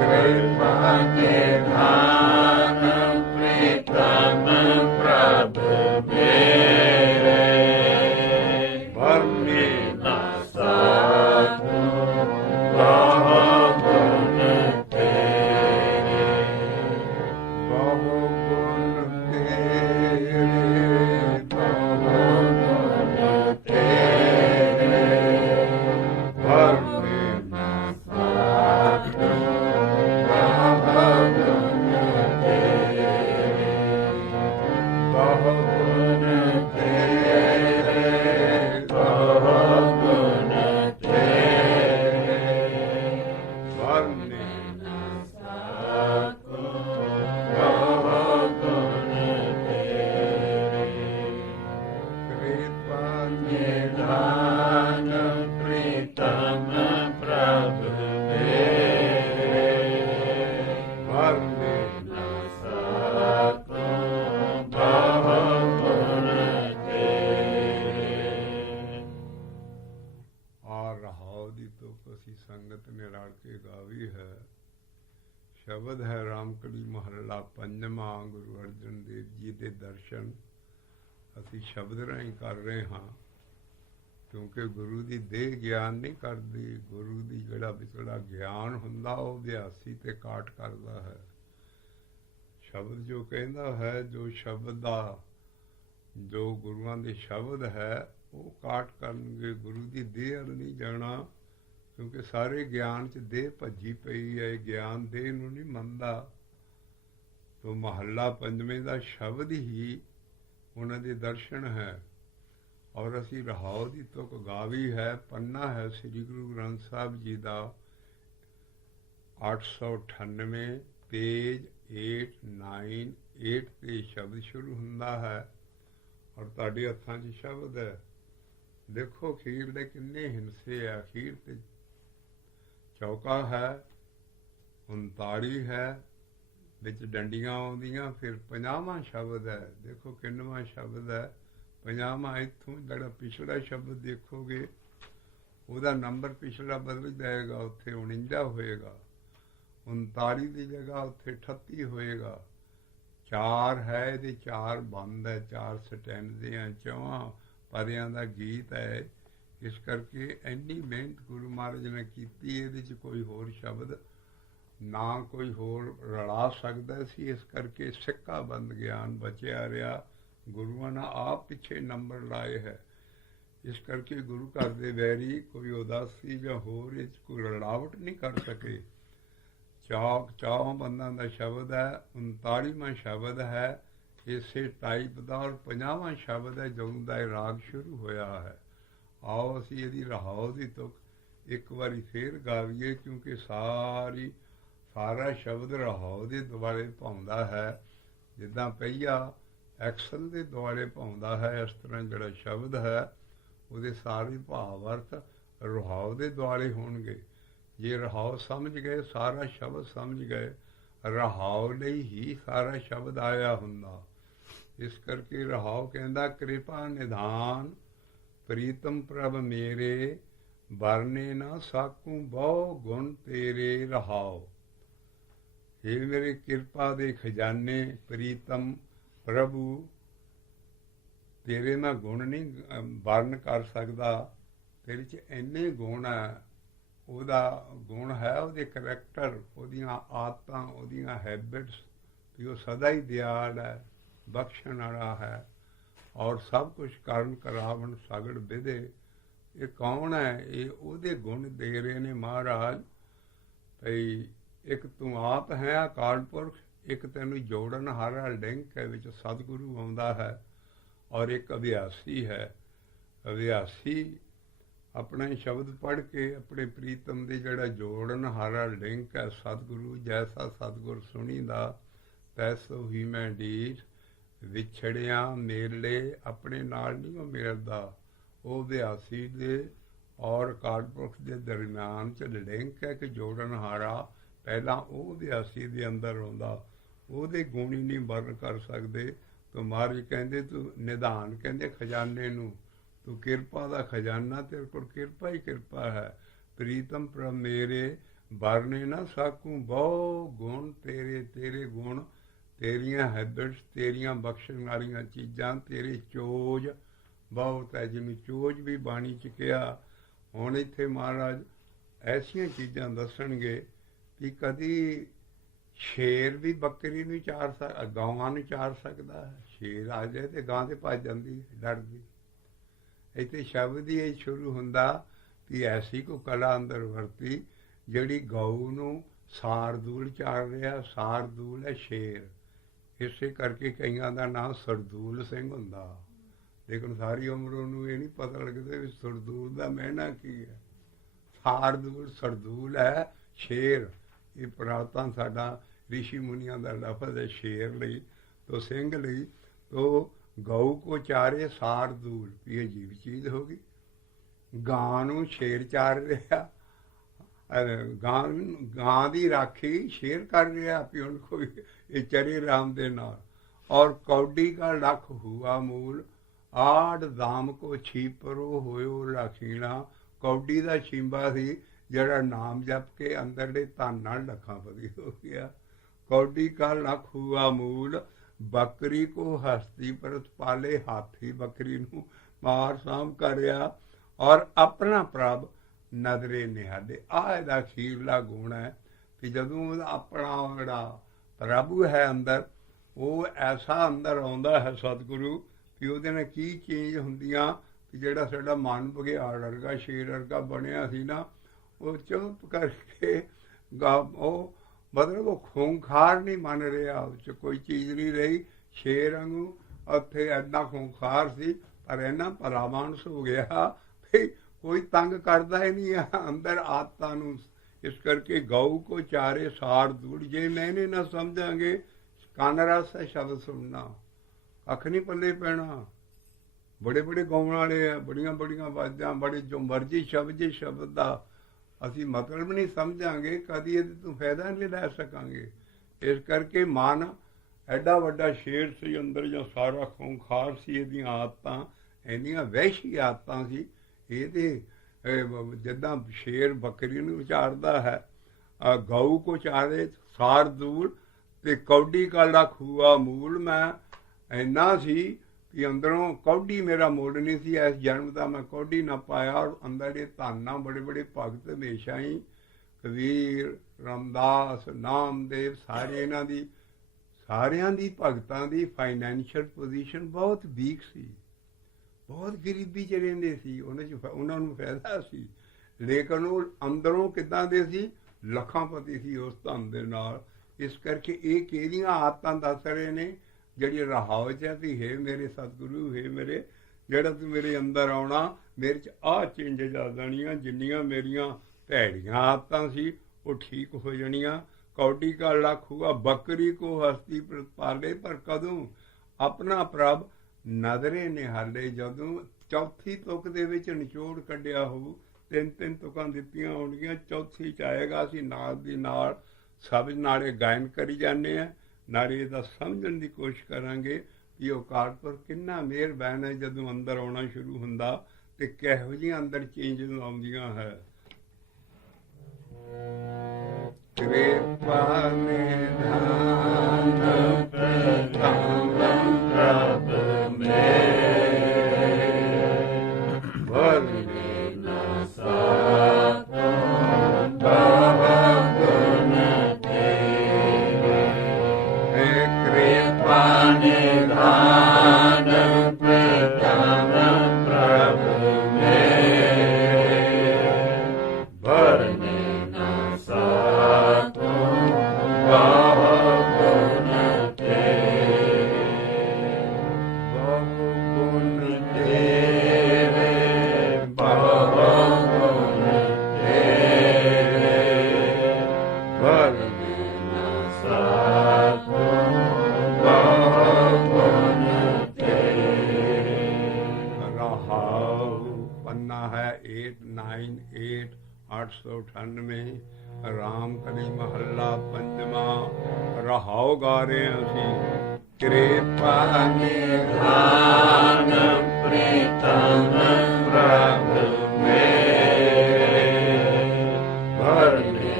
कृपा निधान प्रीतम प्रभ मेरे, वर्णि न सकूं बहु गुण तेरे, बहु गुण तेरे, बहु गुण तेरे, वर्णि न सकूं बहु गुण तेरे, बहु गुण तेरे, बहु गुण तेरे, वर्णि न सकूं बहु गुण तेरे, कृपा निधान प्रीतम प्रभ मेरे, वर्णि न सकूं बहु गुण तेरे। ਆ ਰਹਾਉ ਦੀ ਤੁਕ ਅਸੀਂ ਸੰਗਤ ਨੇ ਰਲ ਕੇ ਗਾਵੀ ਹੈ। ਸ਼ਬਦ ਹੈ ਰਾਮਕਲੀ ਮਹੱਲਾ ਪੰਜਵਾਂ। ਗੁਰੂ ਅਰਜਨ ਦੇਵ ਜੀ ਦੇ ਦਰਸ਼ਨ ਅਸੀਂ ਸ਼ਬਦ ਰਾਹੀਂ ਕਰ ਰਹੇ ਹਾਂ, ਕਿਉਂਕਿ ਗੁਰੂ ਦੀ ਦੇਹ ਗਿਆਨ ਨਹੀਂ ਕਰਦੀ। ਗੁਰੂ ਦੀ ਜਿਹੜਾ ਵਿਚਲਾ ਗਿਆਨ ਹੁੰਦਾ ਉਹ ਅਭਿਆਸੀ ਤੇ ਕਾਟ ਕਰਦਾ ਹੈ। ਸ਼ਬਦ ਜੋ ਕਹਿੰਦਾ ਹੈ, ਜੋ ਸ਼ਬਦ ਦਾ ਜੋ ਗੁਰੂਆਂ ਦੇ ਸ਼ਬਦ ਹੈ ਉਹ ਕਾਟ ਕਰਨਗੇ। ਗੁਰੂ ਦੀ ਦੇਹ ਵੱਲ ਨਹੀਂ ਜਾਣਾ, ਕਿਉਂਕਿ ਸਾਰੇ ਗਿਆਨ 'ਚ ਦੇਹ ਭੱਜੀ ਪਈ ਹੈ। ਗਿਆਨ ਦੇਹ ਨੂੰ ਨਹੀਂ ਮੰਨਦਾ। ਤੋ ਮਹੱਲਾ ਪੰਜਵੇਂ ਦਾ ਸ਼ਬਦ ਹੀ ਉਹਨਾਂ ਦੇ ਦਰਸ਼ਨ ਹੈ। ਔਰ ਅਸੀਂ ਰਹਾਉ ਦੀ ਤੁਕ ਗਾਵੀ ਹੈ। ਪੰਨਾ ਹੈ ਸ੍ਰੀ ਗੁਰੂ ਗ੍ਰੰਥ ਸਾਹਿਬ ਜੀ ਦਾ 898 ਪੇਜ 898 ਤੇ ਸ਼ਬਦ ਸ਼ੁਰੂ ਹੁੰਦਾ ਹੈ ਔਰ ਤੁਹਾਡੇ ਹੱਥਾਂ 'ਚ ਸ਼ਬਦ ਹੈ। ਦੇਖੋ ਅਖੀਰ ਦੇ ਕਿੰਨੇ ਹਿੰਸੇ ਆ। ਅਖੀਰ ਤੇ ਚੌਕਾ ਹੈ, 39 ਹੈ, ਵਿੱਚ ਡੰਡੀਆਂ ਆਉਂਦੀਆਂ, ਫਿਰ 50ਵਾਂ ਸ਼ਬਦ ਹੈ। ਦੇਖੋ ਕਿੰਨਵਾਂ ਸ਼ਬਦ ਹੈ 50ਵਾਂ। ਇੱਥੋਂ ਜਿਹੜਾ ਪਿਛਲਾ ਸ਼ਬਦ ਦੇਖੋਗੇ ਉਹਦਾ ਨੰਬਰ ਪਿਛਲਾ ਬਦਲ ਜਾਏਗਾ, ਉੱਥੇ 49 ਹੋਏਗਾ। 39 ਦੀ ਜਗ੍ਹਾ ਉੱਥੇ 38 ਹੋਏਗਾ। 4 ਹੈ, ਇਹਦੇ 4 ਬੰਦ ਹੈ, 4 ਸਟੈਂਡਿਆਂ 4 ਪਦਿਆਂ ਦਾ ਗੀਤ ਹੈ। ਇਸ ਕਰਕੇ ਇੰਨੀ ਮਿਹਨਤ ਗੁਰੂ ਮਹਾਰਾਜ ਨੇ ਕੀਤੀ। ਇਹਦੇ 'ਚ ਕੋਈ ਹੋਰ ਸ਼ਬਦ ਨਾ ਕੋਈ ਹੋਰ ਰਲਾ ਸਕਦਾ ਸੀ। ਇਸ ਕਰਕੇ ਸਿੱਕਾ ਬੰਦ ਗਿਆਨ ਬਚਿਆ ਰਿਹਾ। ਗੁਰੂਆਂ ਨੇ ਆਪ ਪਿੱਛੇ ਨੰਬਰ ਲਾਏ ਹੈ। ਇਸ ਕਰਕੇ ਗੁਰੂ ਘਰ ਦੇ ਵੈਰੀ ਕੋਈ ਉਦਾਸੀ ਜਾਂ ਹੋਰ ਇਹ 'ਚ ਕੋਈ ਰਲਾਵਟ ਨਹੀਂ ਕਰ ਸਕੇ। ਚੌਂ ਬੰਦਾਂ ਦਾ ਸ਼ਬਦ ਹੈ। 39ਵਾਂ ਸ਼ਬਦ ਹੈ ਇਸੇ ਟਾਈਪ ਦਾ ਔਰ 50ਵਾਂ ਸ਼ਬਦ ਹੈ ਜਦੋਂ ਦਾ ਇਹ ਰਾਗ ਸ਼ੁਰੂ ਹੋਇਆ ਹੈ। ਆਓ ਅਸੀਂ ਇਹਦੀ ਰਹਾਉ ਦੀ ਤੁਕ ਇੱਕ ਵਾਰੀ ਫੇਰ ਗਾਵੀਏ, ਕਿਉਂਕਿ ਸਾਰਾ ਸ਼ਬਦ ਰਹਾਉ ਦੇ ਦੁਆਲੇ ਭਾਉਂਦਾ ਹੈ। ਜਿੱਦਾਂ ਪਹੀਆ ਐਕਸਲ ਦੇ ਦੁਆਲੇ ਭਾਉਂਦਾ ਹੈ, ਇਸ ਤਰ੍ਹਾਂ ਜਿਹੜਾ ਸ਼ਬਦ ਹੈ ਉਹਦੇ ਸਾਰੇ ਭਾਵ ਅਰਥ ਰਹਾਉ ਦੇ ਦੁਆਲੇ ਹੋਣਗੇ। ਜੇ ਰਹਾਉ ਸਮਝ ਗਏ, ਸਾਰਾ ਸ਼ਬਦ ਸਮਝ ਗਏ। ਰਹਾਉ ਲਈ ਹੀ ਸਾਰਾ ਸ਼ਬਦ ਆਇਆ ਹੁੰਦਾ। ਇਸ ਕਰਕੇ ਰਹਾਉ ਕਹਿੰਦਾ ਕਿਰਪਾ ਨਿਧਾਨ ਪ੍ਰੀਤਮ ਪ੍ਰਭ ਮੇਰੇ, ਵਰਨੇ ਨਾ ਸਾਕੂ ਬਹੁ ਗੁਣ ਤੇਰੇ। ਰਹਾਉ ਇਹ ਮੇਰੇ ਕਿਰਪਾ ਦੇ ਖਜ਼ਾਨੇ ਪ੍ਰੀਤਮ ਪ੍ਰਭੂ, ਤੇਰੇ ਮੈਂ ਗੁਣ ਨਹੀਂ ਵਰਨ ਕਰ ਸਕਦਾ। ਤੇਰੇ 'ਚ ਇੰਨੇ ਗੁਣ ਹੈ। ਉਹਦਾ ਗੁਣ ਹੈ ਉਹਦੇ ਕਰੈਕਟਰ, ਉਹਦੀਆਂ ਆਦਤਾਂ, ਉਹਦੀਆਂ ਹੈਬਿਟਸ, ਵੀ ਉਹ ਸਦਾ ਹੀ ਦਿਆਲ ਹੈ, ਬਖਸ਼ਣ ਵਾਲਾ ਹੈ ਔਰ ਸਭ ਕੁਛ ਕਰਨ ਕਰਾਵਣ ਸਗੜ ਵਿਧੇ। ਇਹ ਕੌਣ ਹੈ? ਇਹ ਉਹਦੇ ਗੁਣ ਦੇ ਰਹੇ ਨੇ ਮਹਾਰਾਜ। ਭਈ ਇੱਕ ਤੂੰ ਆਪ ਹੈ ਅਕਾਲ ਪੁਰਖ, ਇੱਕ ਤੈਨੂੰ ਜੋੜਨ ਹਾਰਾ ਲਿੰਕ ਹੈ, ਵਿੱਚ ਸਤਿਗੁਰੂ ਆਉਂਦਾ ਹੈ, ਔਰ ਇੱਕ ਅਭਿਆਸੀ ਹੈ। ਅਭਿਆਸੀ ਆਪਣੇ ਸ਼ਬਦ ਪੜ੍ਹ ਕੇ ਆਪਣੇ ਪ੍ਰੀਤਮ ਦੇ ਜਿਹੜਾ ਜੋੜਨ ਹਾਰਾ ਲਿੰਕ ਹੈ ਸਤਿਗੁਰੂ, ਜੈਸਾ ਸਤਿਗੁਰ ਸੁਣੀਦਾ ਤੈਸੋ ਹੀ ਮੈਂ ਡੀਠ। ਵਿਛੜਿਆ ਮੇਲੇ ਆਪਣੇ ਨਾਲ ਨਹੀਂ ਉਹ ਮਿਲਦਾ। ਉਹ ਅਭਿਆਸੀ ਦੇ ਔਰ ਅਕਾਲ ਪੁਰਖ ਦੇ ਦਰਮਿਆਨ 'ਚ ਲਿੰਕ ਹੈ ਕਿ ਜੋੜਨ ਹਾਰਾ ਪਹਿਲਾਂ ਉਹ ਅਭਿਆਸੀ ਦੇ ਅੰਦਰ ਆਉਂਦਾ। ਉਹਦੇ ਗੁਣ ਹੀ ਨਹੀਂ ਵਰਨ ਕਰ ਸਕਦੇ। ਤੋ ਮਹਾਰਾਜ ਕਹਿੰਦੇ ਤੂੰ ਨਿਧਾਨ, ਕਹਿੰਦੇ ਖਜ਼ਾਨੇ ਨੂੰ, ਤੂੰ ਕਿਰਪਾ ਦਾ ਖਜ਼ਾਨਾ, ਤੇਰੇ ਕੋਲ ਕਿਰਪਾ ਹੀ ਕਿਰਪਾ ਹੈ। ਪ੍ਰੀਤਮ ਪ੍ਰਭ ਮੇਰੇ, ਵਰਨੇ ਨਾ ਸਾਕੂ ਬਹੁ ਗੁਣ ਤੇਰੇ, ਤੇਰੇ ਗੁਣ, ਤੇਰੀਆਂ ਹੈਬਿਟਸ, ਤੇਰੀਆਂ ਬਖਸ਼ਣ ਵਾਲੀਆਂ ਚੀਜ਼ਾਂ, ਤੇਰੇ ਚੋਜ ਬਹੁਤ ਹੈ। ਜਿਹਨੂੰ ਚੋਜ ਵੀ ਬਾਣੀ 'ਚ ਕਿਹਾ। ਹੁਣ ਇੱਥੇ ਮਹਾਰਾਜ ਐਸੀਆਂ ਚੀਜ਼ਾਂ ਦੱਸਣਗੇ ਕਿ ਕਦੀ ਸ਼ੇਰ ਵੀ ਬੱਕਰੀ ਨੂੰ ਚਾਰ ਗਾਵਾਂ ਨੂੰ ਚਾਰ ਸਕਦਾ ਹੈ। ਸ਼ੇਰ ਆ ਜਾਏ ਤੇ ਗਾਂ ਤੇ ਭੱਜ ਜਾਂਦੀ, ਡਰਦੀ। ਇੱਥੇ ਸ਼ਬਦ ਹੀ ਇਹ ਸ਼ੁਰੂ ਹੁੰਦਾ ਕਿ ਐਸੀ ਕੋ ਕਲਾ ਅੰਦਰ ਵਰਤੀ ਜਿਹੜੀ ਗਊ ਨੂੰ ਸਾਰਦੂਲ ਚਾਰ ਰਿਹਾ। ਸਾਰਦੂਲ ਹੈ ਸ਼ੇਰ, ਇਸੇ ਕਰਕੇ ਕਈਆਂ ਦਾ ਨਾਮ ਸਰਦੂਲ ਸਿੰਘ ਹੁੰਦਾ, ਲੇਕਿਨ ਸਾਰੀ ਉਮਰ ਉਹਨੂੰ ਇਹ ਨਹੀਂ ਪਤਾ ਲੱਗਦਾ ਵੀ ਸਰਦੂਲ ਦਾ ਮਹਿਨਾ ਕੀ ਹੈ। ਸਾਰਦੂਲ ਸਰਦੂਲ ਹੈ ਸ਼ੇਰ। ਇਹ ਪੁਰਾਤਨ ਸਾਡਾ ਰਿਸ਼ੀ ਮੁਨੀਆਂ ਦਾ ਲਫ਼ਜ਼ ਹੈ ਸ਼ੇਰ ਲਈ, ਤੋ ਸਿੰਘ ਲਈ। ਤੋ ਗਊ ਕੋ ਚਾਰੇ ਸਾਰਦੂਲ, ਇਹ ਅਜੀਬ ਚੀਜ਼ ਹੋ ਗਈ। ਗਾਂ ਨੂੰ ਸ਼ੇਰ ਚਾਰ ਰਿਹਾ, ਗਾਂ ਦੀ ਰਾਖੀ ਸ਼ੇਰ ਕਰ ਰਿਹਾ ਵੀ ਹੁਣ ਕੋਈ ਇਹ ਚਰੇ ਰਾਮ ਦੇ ਨਾਲ। ਔਰ ਕੌਡੀ ਕਾ ਲੱਖ ਹੁਆ ਮੂਲ, ਆੜ ਦਾਮ ਕੋ ਛੀਪਰੋ ਹੋਇਓ ਲਾਖੀਣਾ। ਕੌਡੀ ਦਾ ਛੀਂਬਾ ਸੀ ਜਿਹੜਾ ਨਾਮ ਜਪ ਕੇ ਅੰਦਰਲੇ ਧਨ ਨਾਲ ਲੱਖਾਂਪਤੀ ਹੋ ਗਿਆ। ਕੌਡੀ ਕਾ ਲੱਖ ਹੁਆ ਮੂਲ, ਬੱਕਰੀ ਕੋ ਹਸਤੀ ਪਰਤ ਪਾਲੇ। ਹਾਥੀ ਬੱਕਰੀ ਨੂੰ ਮਾਰ ਸਾਂਭ ਕਰਿਆ। ਔਰ ਆਪਣਾ ਪ੍ਰਭ ਨਦਰੇ ਨਿਹਾਲੇ। ਆਹ ਇਹਦਾ ਅਖੀਰਲਾ ਗੁਣ ਹੈ ਕਿ ਜਦੋਂ ਆਪਣਾ ਜਿਹੜਾ ਪ੍ਰਭੂ ਹੈ ਅੰਦਰ, ਉਹ ਐਸਾ ਅੰਦਰ ਆਉਂਦਾ ਹੈ ਸਤਿਗੁਰੂ ਕਿ ਉਹਦੇ ਨਾਲ ਕੀ ਚੇਂਜ ਹੁੰਦੀਆਂ ਕਿ ਜਿਹੜਾ ਸਾਡਾ ਮਨ ਬਘਿਆੜ ਵਰਗਾ ਸ਼ੇਰ ਵਰਗਾ ਬਣਿਆ ਸੀ ਨਾ, ਉਹ ਚੁੱਪ ਕਰਕੇ ਉਹ ਮਤਲਬ ਉਹ ਖੂੰਖਾਰ ਨਹੀਂ ਮੰਨ ਰਿਹਾ, ਉਹ 'ਚ ਕੋਈ ਚੀਜ਼ ਨਹੀਂ ਰਹੀ। ਸ਼ੇਰ ਵਾਂਗੂ ਉੱਥੇ ਇੰਨਾ ਖੂੰਖਾਰ ਸੀ ਪਰ ਇੰਨਾ ਭਲਾ ਮਾਨਸ ਹੋ ਗਿਆ ਵੀ ਕੋਈ ਤੰਗ ਕਰਦਾ ਹੀ ਨਹੀਂ ਅੰਦਰ ਆਤਮਾ ਨੂੰ। ਇਸ ਕਰਕੇ ਗਊ ਕੋ ਚਾਰੇ ਸਾਰ ਦੂੜ। ਜੇ ਮੈਨੇ ਨਾ ਸਮਝਾਂਗੇ ਕੰਨ ਰਸ ਹੈ ਸ਼ਬਦ ਸੁਣਨਾ, ਕੱਖ ਨਹੀਂ ਪੱਲੇ ਪੈਣਾ। ਬੜੇ ਬੜੇ ਗਾਉਣ ਵਾਲੇ ਆ, ਬੜੀਆਂ ਬੜੀਆਂ ਆਵਾਜ਼ਾਂ, ਬੜੇ ਜੋ ਮਰਜ਼ੀ ਸ਼ਬਦ, ਜੇ ਸ਼ਬਦ ਦਾ ਅਸੀਂ ਮਤਲਬ ਨਹੀਂ ਸਮਝਾਂਗੇ ਕਦੀ ਇਹਦੇ ਤੋਂ ਫਾਇਦਾ ਨਹੀਂ ਲੈ ਸਕਾਂਗੇ। ਇਸ ਕਰਕੇ ਮਨ ਐਡਾ ਵੱਡਾ ਸ਼ੇਰ ਸੀ ਅੰਦਰ, ਜਾਂ ਸਾਰਾ ਖੂੰਖਾਰ ਸੀ। ਇਹਦੀਆਂ ਆਦਤਾਂ ਇੰਨੀਆਂ ਵਹਿਸ਼ੀ ਆਦਤਾਂ ਸੀ। ਇਹਦੇ ਜਿੱਦਾਂ ਸ਼ੇਰ ਬੱਕਰੀ ਨੂੰ ਉਚਾਰਦਾ ਹੈ, ਗਊ ਕੋ ਚਾਰੇ ਸਾਰ ਦੂਲ, ਅਤੇ ਕੌਡੀ ਕਾ ਲੱਖ ਹੁਆ ਮੂਲ। ਮੈਂ ਇੰਨਾ ਸੀ ਕਿ ਅੰਦਰੋਂ ਕੌਡੀ ਮੇਰਾ ਮੁੱਲ ਨਹੀਂ ਸੀ। ਇਸ ਜਨਮ ਦਾ ਮੈਂ ਕੌਡੀ ਨਾ ਪਾਇਆ। ਔਰ ਅੰਦਰ ਦੇ ਧਾਨਾਂ ਬੜੇ ਬੜੇ ਭਗਤ ਹਮੇਸ਼ਾ ਹੀ, ਕਬੀਰ, ਰਾਮਦਾਸ, ਨਾਮਦੇਵ, ਸਾਰੇ ਇਹਨਾਂ ਦੀ, ਸਾਰਿਆਂ ਦੀ ਭਗਤਾਂ ਦੀ ਫਾਈਨੈਂਸ਼ੀਅਲ ਪੋਜੀਸ਼ਨ ਬਹੁਤ ਵੀਕ ਸੀ, ਬਹੁਤ ਗਰੀਬੀ 'ਚ ਰਹਿੰਦੇ ਸੀ। ਉਹਨਾਂ ਨੂੰ ਫਾਇਦਾ ਸੀ, ਲੇਕਿਨ ਉਹ ਅੰਦਰੋਂ ਕਿੱਦਾਂ ਦੇ ਸੀ, ਲੱਖਾਂਪਤੀ ਸੀ ਉਸ ਧਨ ਦੇ ਨਾਲ। ਇਸ ਕਰਕੇ ਇਹ ਕਿਹੜੀਆਂ ਆਦਤਾਂ ਦੱਸ ਰਹੇ ਨੇ ਜਿਹੜੀ ਰਹਾਉ 'ਚ ਹੈ ਵੀ ਹੇ ਮੇਰੇ ਸਤਿਗੁਰੂ, ਹੇ ਮੇਰੇ, ਜਿਹੜਾ ਤੂੰ ਮੇਰੇ ਅੰਦਰ ਆਉਣਾ, ਮੇਰੇ 'ਚ ਆਹ ਚੇਂਜਿਸ ਆ ਜਾਣੀਆਂ। ਜਿੰਨੀਆਂ ਮੇਰੀਆਂ ਭੈੜੀਆਂ ਆਦਤਾਂ ਸੀ ਉਹ ਠੀਕ ਹੋ ਜਾਣੀਆਂ। ਕੌਡੀ ਕਾ ਲੱਖ ਹੁਆ, ਬੱਕਰੀ ਕੋ ਹਸਤੀ ਪਾਲੇ। ਪਰ ਕਦੋਂ ਆਪਣਾ ਪ੍ਰਭ ਨਦਰੇ ਨਿਹਾਲੇ, ਜਦੋਂ ਚੌਥੀ ਤੁਕ ਦੇ ਵਿੱਚ ਨਿਚੋੜ ਕੱਢਿਆ ਹੋਊ। ਤਿੰਨ ਤਿੰਨ ਤੁਕਾਂ ਦਿੱਤੀਆਂ ਹੋਣਗੀਆਂ, ਚੌਥੀ 'ਚ ਆਏਗਾ। ਅਸੀਂ ਨਾਲ ਦੀ ਨਾਲ ਸਭ ਨਾਲੇ ਗਾਇਨ ਕਰੀ ਜਾਂਦੇ ਹਾਂ, ਨਾਲੇ ਇਹਦਾ ਸਮਝਣ ਦੀ ਕੋਸ਼ਿਸ਼ ਕਰਾਂਗੇ ਕਿ ਉਹ ਕਾਰਪੁਰ ਕਿੰਨਾ ਮਿਹਰਬਾਨ ਹੈ। ਜਦੋਂ ਅੰਦਰ ਆਉਣਾ ਸ਼ੁਰੂ ਹੁੰਦਾ ਤੇ ਕਿਹੋ ਜਿਹੀਆਂ ਅੰਦਰ ਚੇਂਜਿਸ ਆਉਂਦੀਆਂ ਹੈ। ਕਿਰਪਾ ਨਿਧਾਨ ਪ੍ਰਥਮ ਪ੍ਰਭ ਮੇਰੇ, ਵਰਨੇ ਨਾ ਸਾਥ ਬਹੁ ਗੁਣ ਤੇਰੇ। ਕਿਰਪਾ ਨਿਧਾਨ ਪ੍ਰਥਮ ਪ੍ਰਭ ਮੇਰੇ, ਵਰਨੇ ਨਾ ਸਾਥ ਬਹੁ ਗੁਣ ਤੇਰੇ। ਬਹੁ ਗੁਣ ਤੇਰੇ, ਬਹੁ ਗੁਣ ਤੇਰੇ, ਵਰਨੇ ਨਾ ਸਾਥ ਬਹੁ ਗੁਣ ਤੇਰੇ। ਰਹਾਉ ਪੰਨਾ ਹੈ 898 898। ਰਾਮ ਕਲੀ ਮਹੱਲਾ ਪੰਜਵਾਂ। ਰਹਾਉ ਗਾ ਰਹੇ ਹਾਂ ਅਸੀਂ। ਕਿਰਪਾ ਨਿਧਾਨ ਪ੍ਰੀਤਮ ਪ੍ਰਭ ਮੇਰੇ, ਵਰਨੇ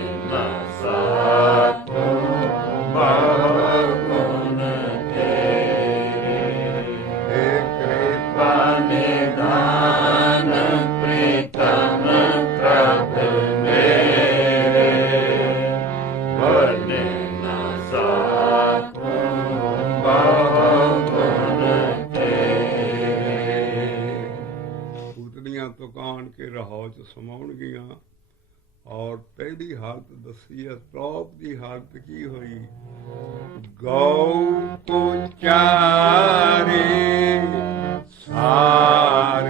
ਰਹਾਉ 'ਚ ਸਮਾਉਣਗੀਆਂ। ਔਰ ਪਹਿਲੀ ਹਾਲਤ ਦੱਸੀ ਹੈ, ਟੌਪ ਦੀ ਹਾਲਤ ਕੀ ਹੋਈ? ਗਊ ਕੋ ਚਾਰੇ ਸਾਰ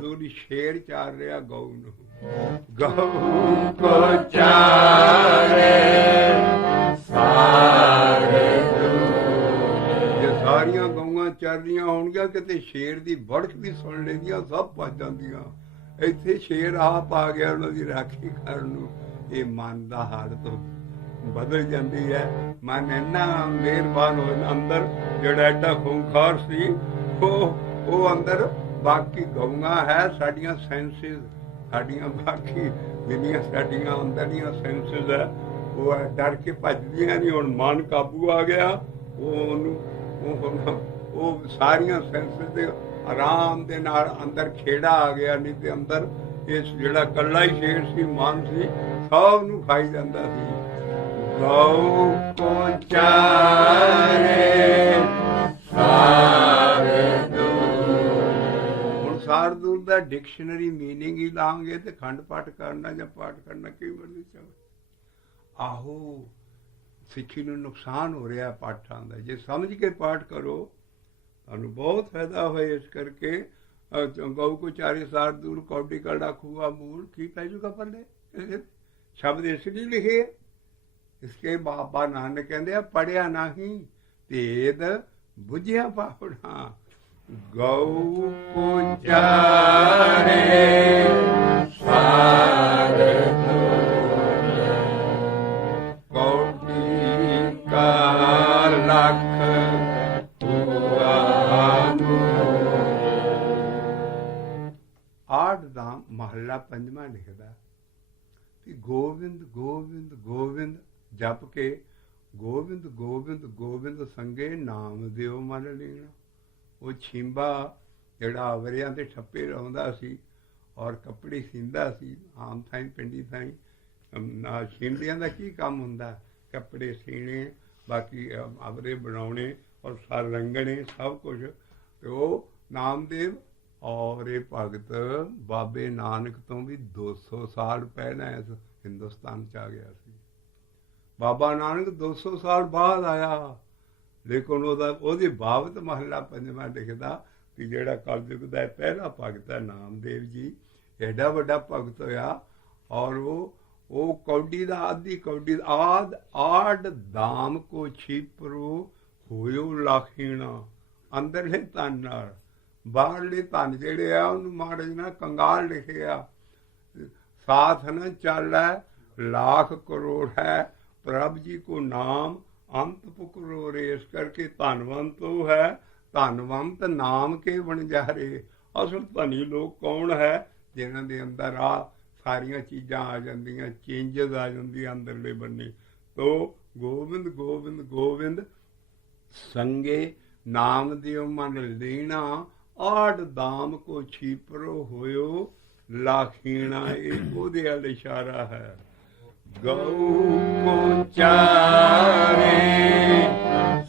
ਦੂਰ ਸ਼ੇਰ ਚਾਰ ਰਿਹਾ ਗਊ ਨੂੰ। ਗਊ ਕੋ ਚਾਰੇ ਸਾਰ ਜੇ ਸਾਰੀਆਂ ਗਊਆਂ ਚੱਲ ਰਹੀਆਂ ਹੋਣਗੀਆਂ, ਕਿਤੇ ਸ਼ੇਰ ਦੀ ਬੜਕ ਵੀ ਸੁਣ ਲੈਂਦੀਆਂ, ਸਭ ਭੱਜ ਜਾਂਦੀਆਂ। ਇੱਥੇ ਸ਼ੇਰ ਆਪ ਆ ਗਿਆ ਉਹਨਾਂ ਦੀ ਰਾਖੀ ਕਰਨ ਨੂੰ। ਇਹ ਮਨ ਦਾ ਹਾਲਤ ਬਦਲ ਜਾਂਦੀ ਹੈ। ਮਨ ਇੰਨਾ ਮਿਹਰਬਾਨ ਹੋ ਅੰਦਰ, ਜਿਹੜਾ ਐਡਾ ਖੂੰਖਾਰ ਸੀ, ਉਹ ਅੰਦਰ ਬਾਕੀ ਗਊਆਂ ਹੈ ਸਾਡੀਆਂ ਸੈਂਸਿਸ, ਸਾਡੀਆਂ ਬਾਕੀ ਜਿੰਨੀਆਂ ਸਾਡੀਆਂ ਅੰਦਰਲੀਆਂ ਸੈਂਸਿਸ ਹੈ, ਉਹ ਡਰ ਕੇ ਭੱਜਦੀਆਂ ਨਹੀਂ। ਹੁਣ ਮਨ ਕਾਬੂ ਆ ਗਿਆ, ਉਹ ਸਾਰੀਆਂ ਸੈਂਸਿਸ ਦੇ ਆਰਾਮ ਦੇ ਨਾਲ ਅੰਦਰ ਖੇੜਾ ਆ ਗਿਆ। ਨਹੀਂ ਤੇ ਅੰਦਰ ਇਸ ਜਿਹੜਾ ਇਕੱਲਾ ਹੀ ਸ਼ੇਰ ਸੀ, ਮਨ ਸੀ, ਸਭ ਨੂੰ ਖਾਈ ਜਾਂਦਾ ਸੀ। ਗਊ ਕੋ ਚਾਰੇ ਸਾਰ ਦੂਰ। ਹੁਣ ਸਾਰ ਦੂਰ ਦਾ ਡਿਕਸ਼ਨਰੀ ਮੀਨਿੰਗ ਹੀ ਲਾਂਗੇ ਤੇ ਖੰਡ ਪਾਠ ਕਰਨਾ ਜਾਂ ਪਾਠ ਕਰਨਾ ਕੀ ਮਰਜ਼ੀ ਚਾਹੋ। ਆਹੋ, ਸਿੱਖੀ ਨੂੰ ਨੁਕਸਾਨ ਹੋ ਰਿਹਾ ਪਾਠਾਂ ਦਾ। ਜੇ ਸਮਝ ਕੇ ਪਾਠ ਕਰੋ ਤੁਹਾਨੂੰ ਬਹੁਤ ਫਾਇਦਾ ਹੋਏ। ਇਸ ਕਰਕੇ ਗਊ ਕੋ ਚਾਰੇ ਸਾਰ ਦੂਰ ਕੌਡੀ ਕਾ ਡਾਕੂਗਾ ਮੂਲ, ਕੀ ਪੈ ਜੂਗਾ ਪੱਲੇ। ਸ਼ਬਦ ਇਸ ਲਈ ਲਿਖੇ। ਇਸਕੇ ਬਾਬਾ ਨਾਨਕ ਕਹਿੰਦੇ ਆ, ਪੜਿਆ ਨਹੀਂ ਭੇਦ ਬੁਝਿਆ ਪਾਉਣਾ। ਗਊ ਕੋ ਚਾਰੇ ਸਾਰ ਦੂਰ ਕੌਡੀ ਕਾ ਲੱਖ ਆਠ ਦਾ ਮਹੱਲਾ ਪੰਜਵਾਂ ਲਿਖਦਾ ਕਿ ਗੋਬਿੰਦ ਗੋਬਿੰਦ ਗੋਬਿੰਦ ਜਪ ਕੇ ਗੋਬਿੰਦ ਗੋਬਿੰਦ ਗੋਬਿੰਦ ਸੰਗੇ ਨਾਮ ਦਿਓ ਮਨ ਲੀਣਾ। ਉਹ ਛਿੰਬਾ ਜਿਹੜਾ ਅਵਰਿਆਂ ਤੇ ਠੱਪੇ ਲਾਉਂਦਾ ਸੀ ਔਰ ਕੱਪੜੇ ਸੀਂਦਾ ਸੀ, ਆਮ ਥਾਈਂ ਪਿੰਡੀ ਥਾਈਂ ਛਿੰਬਿਆਂ ਦਾ ਕੀ ਕੰਮ ਹੁੰਦਾ? ਕੱਪੜੇ ਸੀਣੇ, ਬਾਕੀ ਅਵਰੇ ਬਣਾਉਣੇ ਔਰ ਸਰ ਰੰਗਣੇ, ਸਭ ਕੁਝ। ਤੇ ਉਹ ਨਾਮਦੇਵ ਔਰ ਇਹ ਭਗਤ ਬਾਬੇ ਨਾਨਕ ਤੋਂ ਵੀ 200 ਸਾਲ ਪਹਿਲਾਂ ਇਸ ਹਿੰਦੁਸਤਾਨ 'ਚ ਆ ਗਿਆ ਸੀ। ਬਾਬਾ ਨਾਨਕ 200 ਸਾਲ ਬਾਅਦ ਆਇਆ, ਲੇਕਿਨ ਉਹਦੀ ਬਾਬਤ ਮਹੱਲਾ ਪੰਜਵਾਂ ਲਿਖਦਾ ਕਿ ਜਿਹੜਾ ਕਲਯੁਗ ਦਾ ਪਹਿਲਾ ਭਗਤ ਹੈ ਨਾਮਦੇਵ ਜੀ, ਐਡਾ ਵੱਡਾ ਭਗਤ ਹੋਇਆ। ਔਰ ਉਹ ਕੌਡੀ ਦਾ ਆਦਿ ਕੌਡੀ ਆਡ ਦਾਮ ਕੋ ਛੀਪਰੂ ਹੋਇਓ ਲਾਖੀਣਾ। ਅੰਦਰਲੇ ਧਨ ਨਾਲ ਬਾਹਰਲੇ ਧਨ ਜਿਹੜੇ ਆ ਉਹਨੂੰ ਮਾੜੇ ਨਾਲ ਕੰਗਾਲ ਲਿਖਿਆ। ਸਾਥ ਨ ਚਾਲੈ ਲੱਖ ਕਰੋੜ ਹੈ, ਪ੍ਰਭ ਜੀ ਕੋ ਨਾਮ ਅੰਤ ਪੁਕਰੋ ਰੇ। ਇਸ ਕਰਕੇ ਧਨਵੰਤ ਉਹ ਹੈ, ਧਨਵੰਤ ਨਾਮ ਕੇ ਵਣਜਾਰੇ। ਅਸਲ ਧਨੀ ਲੋਕ ਕੌਣ ਹੈ? ਜਿਨ੍ਹਾਂ ਦੇ ਅੰਦਰ ਆ ਸਾਰੀਆਂ ਚੀਜ਼ਾਂ ਆ ਜਾਂਦੀਆਂ, ਚੇਂਜਸ ਆ ਜਾਂਦੀਆਂ ਅੰਦਰਲੇ ਬੰਨੇ। ਤੋ ਗੋਬਿੰਦ ਗੋਬਿੰਦ ਗੋਬਿੰਦ ਸੰਗੇ ਨਾਮ ਦਿਓ ਮਨ ਲੀਣਾ। ਆੜ ਦਾਮ ਕੋ ਛੀਪਰੋ ਹੋਇਓ ਲਾਖੀਣਾ। ਇਹ ਉਹਦੇ ਵੱਲ ਇਸ਼ਾਰਾ ਹੈ। ਗਊ ਕੋ ਚਾਰੇ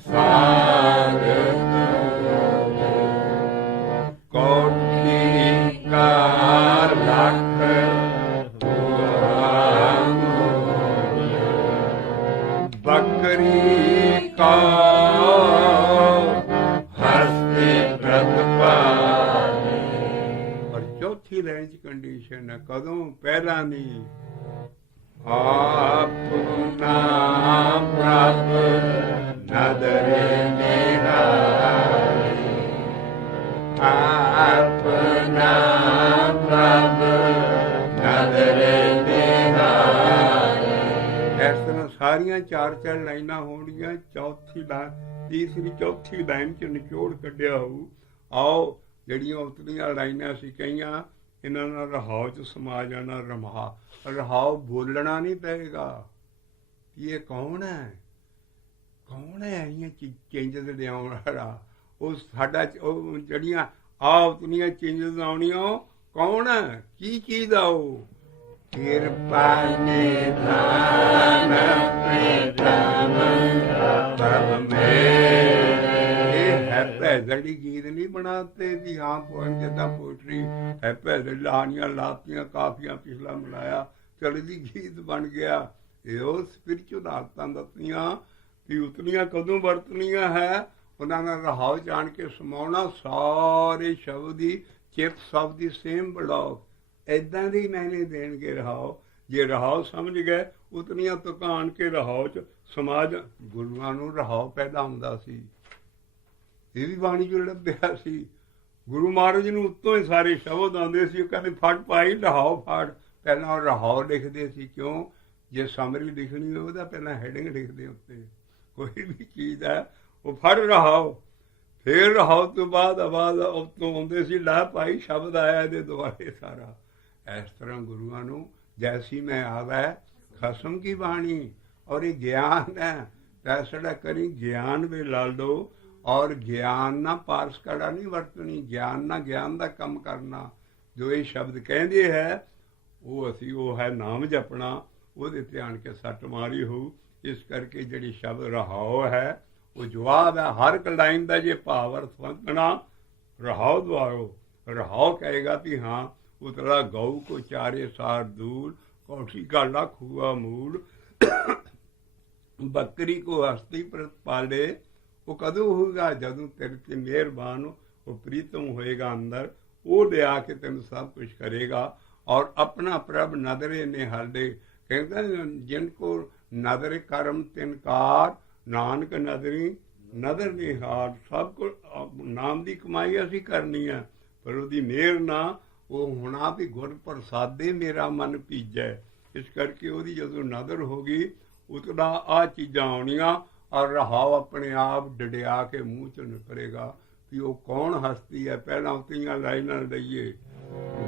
ਸਾਰ ਦੂਰ ਕੌਡੀ ਕਾ ਲੱਖ ਬਕਰੀ ਕਾ ਹਸਤੇ ਪ੍ਰਤਪਾਲੇ। ਪਰ ਚੌਥੀ ਲਾਈਨ 'ਚ ਕੰਡੀਸ਼ਨ ਹੈ, ਕਦੋਂ? ਪਹਿਲਾਂ ਨਹੀਂ। ਆਪਨਾ ਪ੍ਰਭ ਨਦਰੇ ਨਿਹਾਰੇ, ਆਪਨਾ ਪ੍ਰਭ ਨਦਰੇ ਨਿਹਾਰੇ। ਇਸ ਤਰ੍ਹਾਂ ਸਾਰੀਆਂ ਚਾਰ ਲਾਈਨਾਂ ਹੋਣਗੀਆਂ। ਚੌਥੀ ਤੀਸਰੀ ਚੌਥੀ ਲਾਈਨ 'ਚ ਨਿਚੋੜ ਕੱਢਿਆ ਹੋਊ। ਆਓ ਜਿਹੜੀਆਂ ਉਤਲੀਆਂ ਲਾਈਨਾਂ ਸੀ ਕਈਆਂ, ਇਹਨਾਂ ਨਾਲ ਰਹਾਉ 'ਚ ਸਮਾ ਜਾਣਾ। ਰਹਾਉ ਬੋਲਣਾ ਨਹੀਂ ਪਏਗਾ ਕਿ ਇਹ ਕੌਣ ਹੈ, ਕੌਣ ਹੈ ਇਹ ਚੇਂਜਸ ਲਿਆਉਣ ਵਾਲਾ। ਉਹ ਸਾਡਾ ਉਹ ਜਿਹੜੀਆਂ ਉਤਲੀਆਂ ਚੇਂਜਸ ਆਉਣੀਆਂ, ਕੌਣ ਹੈ, ਕੀ ਚੀਜ਼ ਆ ਉਹ? ਕਿਰਪਾ ਨਿਧਾਨ ਪ੍ਰੇਮ ਪ੍ਰਭ ਮੇਰੇ। ਇਹ ਹੈ ਭੈਜੜੀ ਗੀਤ ਨਹੀਂ ਬਣਾ ਤੇ ਵੀ ਹਾਂ ਪੋਇਮ ਜਿੱਦਾਂ ਪੋਇਟਰੀ ਹੈ, ਪਹਿਲੇ ਲਾਣੀਆਂ ਲਾਤੀਆਂ, ਕਾਫੀਆਂ ਪਿਛਲਾ ਮਿਲਾਇਆ, ਚੜ੍ਹਦੀ ਗੀਤ ਬਣ ਗਿਆ। ਇਹ ਉਹ ਸਪਿਰਿਚੁਅਲ ਹਾਲਤਾਂ ਦੱਸੀਆਂ ਵੀ ਉਤਨੀਆਂ ਕਦੋਂ ਵਰਤਣੀਆਂ ਹੈ, ਉਹਨਾਂ ਦਾ ਰਹਾਉ ਜਾਣ ਕੇ ਸਮਾਉਣਾ। ਸਾਰੇ ਸ਼ਬਦ ਦੀ ਚਿੱਤ ਸਭ ਦੀ ਸੇਮ ਬੜਾਓ, ਇੱਦਾਂ ਦੀ ਮੈਨੇ ਦੇਣਗੇ ਰਹਾਉ। ਜੇ ਰਹਾਉ ਸਮਝ ਗਏ ਉਤਨੀਆਂ ਤੁਕਾਂ ਆਣ ਕੇ ਰਹਾਉ 'ਚ ਸਮਾਜ। ਗੁਰੂਆਂ ਨੂੰ ਰਹਾਉ ਪੈਦਾ ਹੁੰਦਾ ਸੀ, ਇਹ ਵੀ ਬਾਣੀ 'ਚ ਲੱਭਿਆ ਸੀ। ਗੁਰੂ ਮਹਾਰਾਜ ਨੂੰ ਉੱਤੋਂ ਹੀ ਸਾਰੇ ਸ਼ਬਦ ਆਉਂਦੇ ਸੀ। ਉਹ ਕਹਿੰਦੇ ਫੜ ਪਾਈ ਰਹਾਉ ਫੜ, ਪਹਿਲਾਂ ਰਹਾਉ ਲਿਖਦੇ ਸੀ। ਕਿਉਂ? ਜੇ ਸਮਰੀ ਲਿਖਣੀ ਹੋਵੇ ਉਹਦਾ ਪਹਿਲਾਂ ਹੈਡਿੰਗ ਲਿਖਦੇ ਉੱਤੇ, ਕੋਈ ਵੀ ਚੀਜ਼ ਹੈ ਉਹ ਫੜ ਰਹਾਉ। ਫਿਰ ਰਹਾਉ ਤੋਂ ਬਾਅਦ ਆਵਾਜ਼ ਉੱਤੋਂ ਆਉਂਦੇ ਸੀ ਲੈ ਭਾਈ ਸ਼ਬਦ ਆਇਆ ਇਹਦੇ ਦੁਆਲੇ ਸਾਰਾ। ਇਸ ਤਰ੍ਹਾਂ ਗੁਰੂਆਂ ਨੂੰ ਜੈਸੀ ਮੈਂ ਆਵੈ ਖਸਮ ਕੀ ਬਾਣੀ। ਔਰ ਇਹ ਗਿਆਨ ਹੈ, ਪੈਸੜਾ ਕਰੀ ਗਿਆਨ ਵੇ ਲਾਲੋ। ਔਰ ਗਿਆਨ ਨਾ ਪਾਰਸ ਕੜਾ ਨਹੀਂ ਵਰਤਣੀ, ਗਿਆਨ ਨਾਲ ਗਿਆਨ ਦਾ ਕੰਮ ਕਰਨਾ। ਜੋ ਇਹ ਸ਼ਬਦ ਕਹਿੰਦੇ ਹੈ ਉਹ ਅਸੀਂ ਉਹ ਹੈ ਨਾਮ ਜਪਣਾ, ਉਹਦੇ ਤੇ ਆਣ ਕੇ ਸੱਟ ਮਾਰੀ ਹੋਊ। ਇਸ ਕਰਕੇ ਜਿਹੜੀ ਸ਼ਬਦ ਰਹਾਉ ਹੈ ਉਹ ਜਵਾਬ ਹੈ ਹਰ ਇੱਕ ਲਾਈਨ ਦਾ। ਜੇ ਭਾਵ ਅਰਥ ਸਮਝਣਾ ਰਹਾਉ ਦੁਆਰੋ, ਰਹਾਉ ਕਹੇਗਾ ਵੀ ਹਾਂ ਉਤਲਾ ਗਊ ਕੋ ਚਾਰੇ ਸਾਰ ਦੂਰ, ਕੌਠੀ ਕਾਲਾ ਖੂਆ ਮੂਲ, ਬੱਕਰੀ ਕੋ ਹਸਤੀ ਪ੍ਰਤਪਾਲੇ। ਉਹ ਕਦੋਂ ਹੋਊਗਾ? ਜਦੋਂ ਤੇਰੇ ਤੇ ਮਿਹਰਬਾਨ ਉਹ ਪ੍ਰੀਤਮ ਹੋਏਗਾ ਅੰਦਰ, ਉਹ ਲਿਆ ਕੇ ਤੈਨੂੰ ਸਭ ਕੁਝ ਕਰੇਗਾ। ਔਰ ਆਪਣਾ ਪ੍ਰਭ ਨਦਰੇ ਨੇ ਹਾਲੇ, ਕਹਿੰਦਾ ਜਿਨ ਕੋ ਨਦਰ ਕਰਮ ਤਿਨਕਾਰ, ਨਾਨਕ ਨਦਰੀ ਨਦਰ ਨਿਹਾਰ। ਸਭ ਕੋ ਨਾਮ ਦੀ ਕਮਾਈ ਅਸੀਂ ਕਰਨੀ ਹੈ, ਪਰ ਉਹਦੀ ਮਿਹਰ ਨਾ ਉਹ ਹੋਣਾ ਵੀ ਗੁਰ ਪ੍ਰਸਾਦੇ ਮੇਰਾ ਮਨ ਭੀਜੈ। ਇਸ ਕਰਕੇ ਉਹਦੀ ਜਦੋਂ ਨਦਰ ਹੋ ਗਈ ਉਤਨਾ ਆਹ ਚੀਜ਼ਾਂ ਆਉਣੀਆਂ। ਔਰ ਰਹਾਉ ਆਪਣੇ ਆਪ ਡਡਿਆ ਕੇ ਮੂੰਹ 'ਚ ਨਿਕਲੇਗਾ ਵੀ ਉਹ ਕੌਣ ਹਸਤੀ ਹੈ। ਪਹਿਲਾਂ ਉਤੀਆਂ ਲਾਈਨਾਂ ਲਈਏ।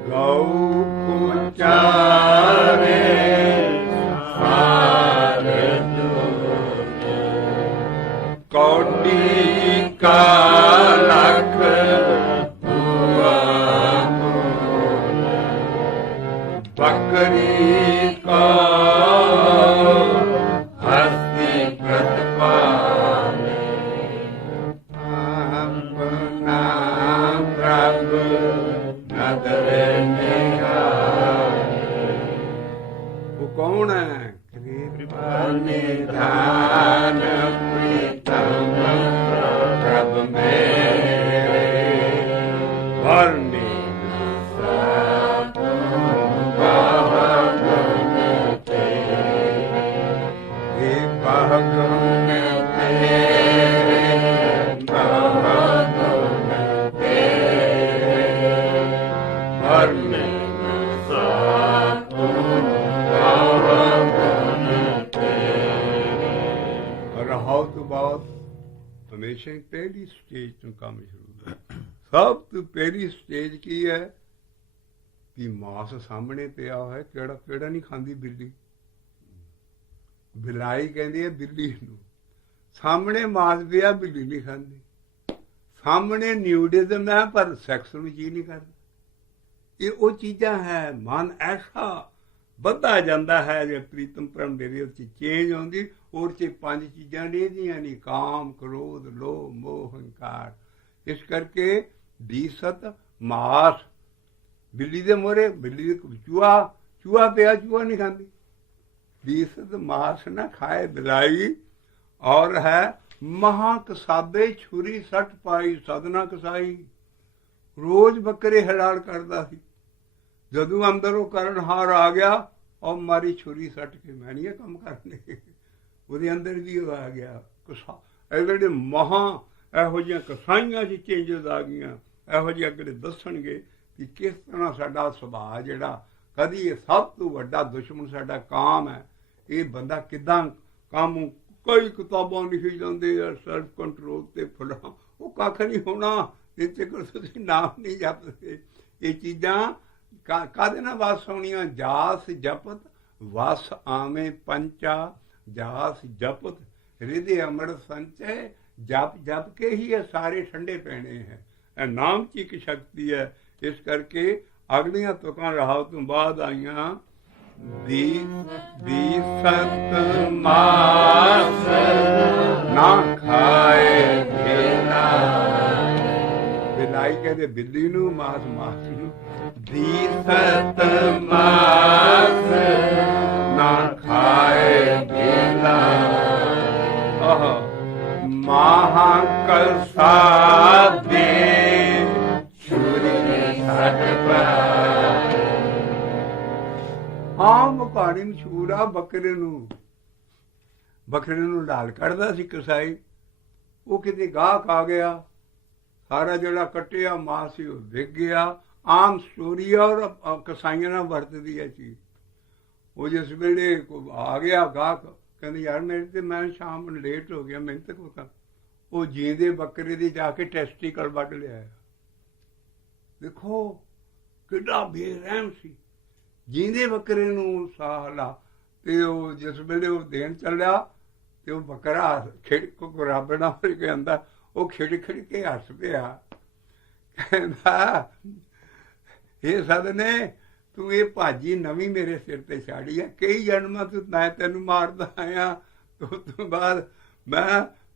ਗਊ ਕੋ ਚਾਰੇ ਸਾਰ ਦੂਰ, ਕੌਡੀ ਕਾ ਲਖ ਭੂਆ ਮੂਲ, ਬੱਕਰੀ ਕਾ ਹਸਤੀ ਪ੍ਰਤਪਾਲੇ। ਆਪਣਾ ਪ੍ਰਭ ਨਦਰ ਨਿਹਾਰੇ। ਉਹ ਕੌਣ ਹੈ? ਕਿਰਪਾ ਨਿਧਾਨ ਪ੍ਰੀਤਮ ਪ੍ਰਭ ਮੇਰੇ, ਵਰਨੇ ਰਹਾਉ ਤੋਂ ਬਾਅਦ ਹਮੇਸ਼ਾ ਹੀ ਪਹਿਲੀ ਸਟੇਜ ਤੋਂ ਕੰਮ ਸ਼ੁਰੂ ਹੈ। ਸਭ ਤੋਂ ਪਹਿਲੀ ਸਟੇਜ ਕੀ ਹੈ ਕਿ ਮਾਸ ਸਾਹਮਣੇ ਪਿਆ ਹੋਇਆ। ਕਿਹੜਾ ਨਹੀਂ ਖਾਂਦੀ ਬਿੱਲੀ? ਬਿਲਾਈ ਕਹਿੰਦੀ ਹੈ ਬਿੱਲੀ ਨੂੰ, ਸਾਹਮਣੇ ਮਾਸ ਪਿਆ ਬਿੱਲੀ ਨਹੀਂ ਖਾਂਦੀ। ਸਾਹਮਣੇ ਨਿਊਡਿਜ਼ਮ ਹੈ ਪਰ ਸੈਕਸ ਨੂੰ ਜੀ ਨਹੀਂ ਕਰਦਾ। ਇਹ ਉਹ ਚੀਜ਼ਾਂ ਹੈ। ਮਨ ਐਸਾ ਵੱਧਦਾ ਜਾਂਦਾ ਹੈ ਜੇ ਪ੍ਰੀਤਮ ਪ੍ਰਮ ਦੇ ਵਿੱਚ ਚੇਂਜ ਆਉਂਦੀ। ਔਰ 'ਚ 5 ਚੀਜ਼ਾਂ ਰਹਿੰਦੀਆਂ ਨਹੀਂ, ਕਾਮ ਕ੍ਰੋਧ ਲੋਭ ਮੋਹ ਹੰਕਾਰ। ਇਸ ਕਰਕੇ ਦੀਸਤ ਮਾਸ। ਬਿੱਲੀ ਦੇ ਮੋਹਰੇ ਬਿੱਲੀ ਦੇ ਚੂਹਾ ਪਿਆ, ਚੂਹਾ ਨਹੀਂ ਖਾਂਦੀ। ਦੀਸਤ ਮਾਸ ਨਾ ਖਾਏ ਬਿਲਾਈ। ਔਰ ਹੈ ਮਹਾ ਕਸਾਬੇ ਛੁਰੀ ਸੱਟ ਪਾਈ, ਸਦਨਾ ਕਸਾਈ। ਰੋਜ਼ ਬੱਕਰੇ ਹਲਾਲ ਕਰਦਾ ਸੀ। ਜਦੋਂ ਅੰਦਰ ਉਹ ਕਰਨਹਾਰ ਆ ਗਿਆ ਉਹ ਮਾਰੀ ਛੁਰੀ ਸੱਟ ਕੇ, ਮੈਂ ਨਹੀਂ ਇਹ ਕੰਮ ਕਰਨੇ। ਉਹਦੇ ਅੰਦਰ ਵੀ ਉਹ ਆ ਗਿਆ ਕਸਾ। ਇਹ ਜਿਹੜੇ ਮਹਾ ਇਹੋ ਜਿਹੀਆਂ ਕਸਾਈਆਂ 'ਚ ਚੇਂਜਿਸ ਆ ਗਈਆਂ। ਇਹੋ ਜਿਹੇ ਅੱਗੇ ਦੱਸਣਗੇ ਕਿ ਕਿਸ ਤਰ੍ਹਾਂ ਸਾਡਾ ਸੁਭਾਅ ਜਿਹੜਾ ਕਦੀ ਇਹ ਸਭ ਤੋਂ ਵੱਡਾ ਦੁਸ਼ਮਣ ਸਾਡਾ ਕਾਮ ਹੈ। ਇਹ ਬੰਦਾ ਕਿੱਦਾਂ ਕੰਮ, ਕਈ ਕਿਤਾਬਾਂ ਲਿਖੀ ਜਾਂਦੇ ਆ ਸੈਲਫ ਕੰਟਰੋਲ ਤੇ ਫਲਾਂ, ਉਹ ਕੱਖ ਨਹੀਂ ਹੋਣਾ ਜੇ ਤੱਕ ਤੁਸੀਂ ਨਾਮ ਨਹੀਂ ਜਪਦੇ। ਇਹ ਚੀਜ਼ਾਂ ਕਾਹਦੇ ਨਾਲ ਵਸ ਆਉਣੀਆਂ? ਜਾਸ ਜਪਤ ਵਸ ਆਵੇਂ ਪੰਚਾ, ਜਾਸ ਜਪਤ ਹਿਰਦੇ ਅੰਮ੍ਰਿਤ ਸੰਚੈ। ਜਪ ਜਪ ਕੇ ਹੀ ਇਹ ਸਾਰੇ ਠੰਡੇ ਪੈਣੇ ਹੈ। ਇਹ ਨਾਮ 'ਚ ਇੱਕ ਸ਼ਕਤੀ ਹੈ। ਇਸ ਕਰਕੇ ਅਗਲੀਆਂ ਤੁਕਾਂ ਰਹਾਉ ਤੋਂ ਬਾਅਦ ਆਈਆਂ। ਦੀ ਸਤ ਮਾਸ ਨਾ ਖਾਏ ਬਿਲਾਈ ਕਹਿੰਦੇ ਬਿੱਲੀ ਨੂੰ ਮਾਸ ਮਾਸ ਨੂੰ ਦੀਸਤ ਮਾਸ ਨਾ ਖਾਏ ਬੇਲਾ ਮਹਾ ਕਲਸਾ ਦੇ ਛੁਰੀ ਛੱਡ ਪਾ। ਹਾਂ ਮੁਕਾਣੀ ਮਸ਼ਹੂਰ ਆ ਬੱਕਰੇ ਨੂੰ ਢਾਲ ਕੱਢਦਾ ਸੀ ਕਸਾਈ। ਉਹ ਕਿਤੇ ਗਾਹਕ ਆ ਗਿਆ, ਸਾਰਾ ਜਿਹੜਾ ਕੱਟਿਆ ਮਾਸ ਸੀ ਉਹ ਵਿਕ ਗਿਆ। ਆਮ ਸਟੋਰੀ ਆ ਔਰ ਕਸਾਈਆਂ ਨਾਲ ਵਰਤਦੀ ਹੈ ਚੀਜ਼। ਉਹ ਜਿਸ ਵੇਲੇ ਆ ਗਿਆ ਗਾਹਕ, ਕਹਿੰਦੇ ਯਾਰ ਮੇਰੇ ਤੇ ਮੈਂ ਸ਼ਾਮ ਨੂੰ ਲੇਟ ਹੋ ਗਿਆ, ਮੈਨੂੰ ਤਾਂ ਪਤਾ। ਉਹ ਜੀਂਦੇ ਬੱਕਰੇ ਦੀ ਜਾ ਕੇ ਟੈਸਟੀਕਲ ਵੱਢ ਲਿਆ। ਦੇਖੋ ਕਿੱਡਾ ਬੇਰਹਿਮ ਸੀ। ਜੀਂਦੇ ਬੱਕਰੇ ਨੂੰ ਸਾਹ ਲਾ। ਤੇ ਉਹ ਜਿਸ ਵੇਲੇ ਉਹ ਦੇਣ ਚੱਲਿਆ ਤੇ ਉਹ ਬੱਕਰਾ ਰੱਬਣਾ ਹੋ ਕੇ ਆਂਦਾ, ਉਹ ਖਿੜ ਕੇ ਹੱਸ ਪਿਆ। ਕਹਿੰਦਾ ਇਹ ਸਦਨੇ ਤੂੰ ਇਹ ਭਾਜੀ ਨਵੀਂ ਮੇਰੇ ਸਿਰ ਤੇ ਛਾੜੀ ਆ। ਕਈ ਜਨਮਾਂ ਤੋਂ ਮੈਂ ਤੈਨੂੰ ਮਾਰਦਾ ਆਇਆ, ਤੋਂ ਬਾਅਦ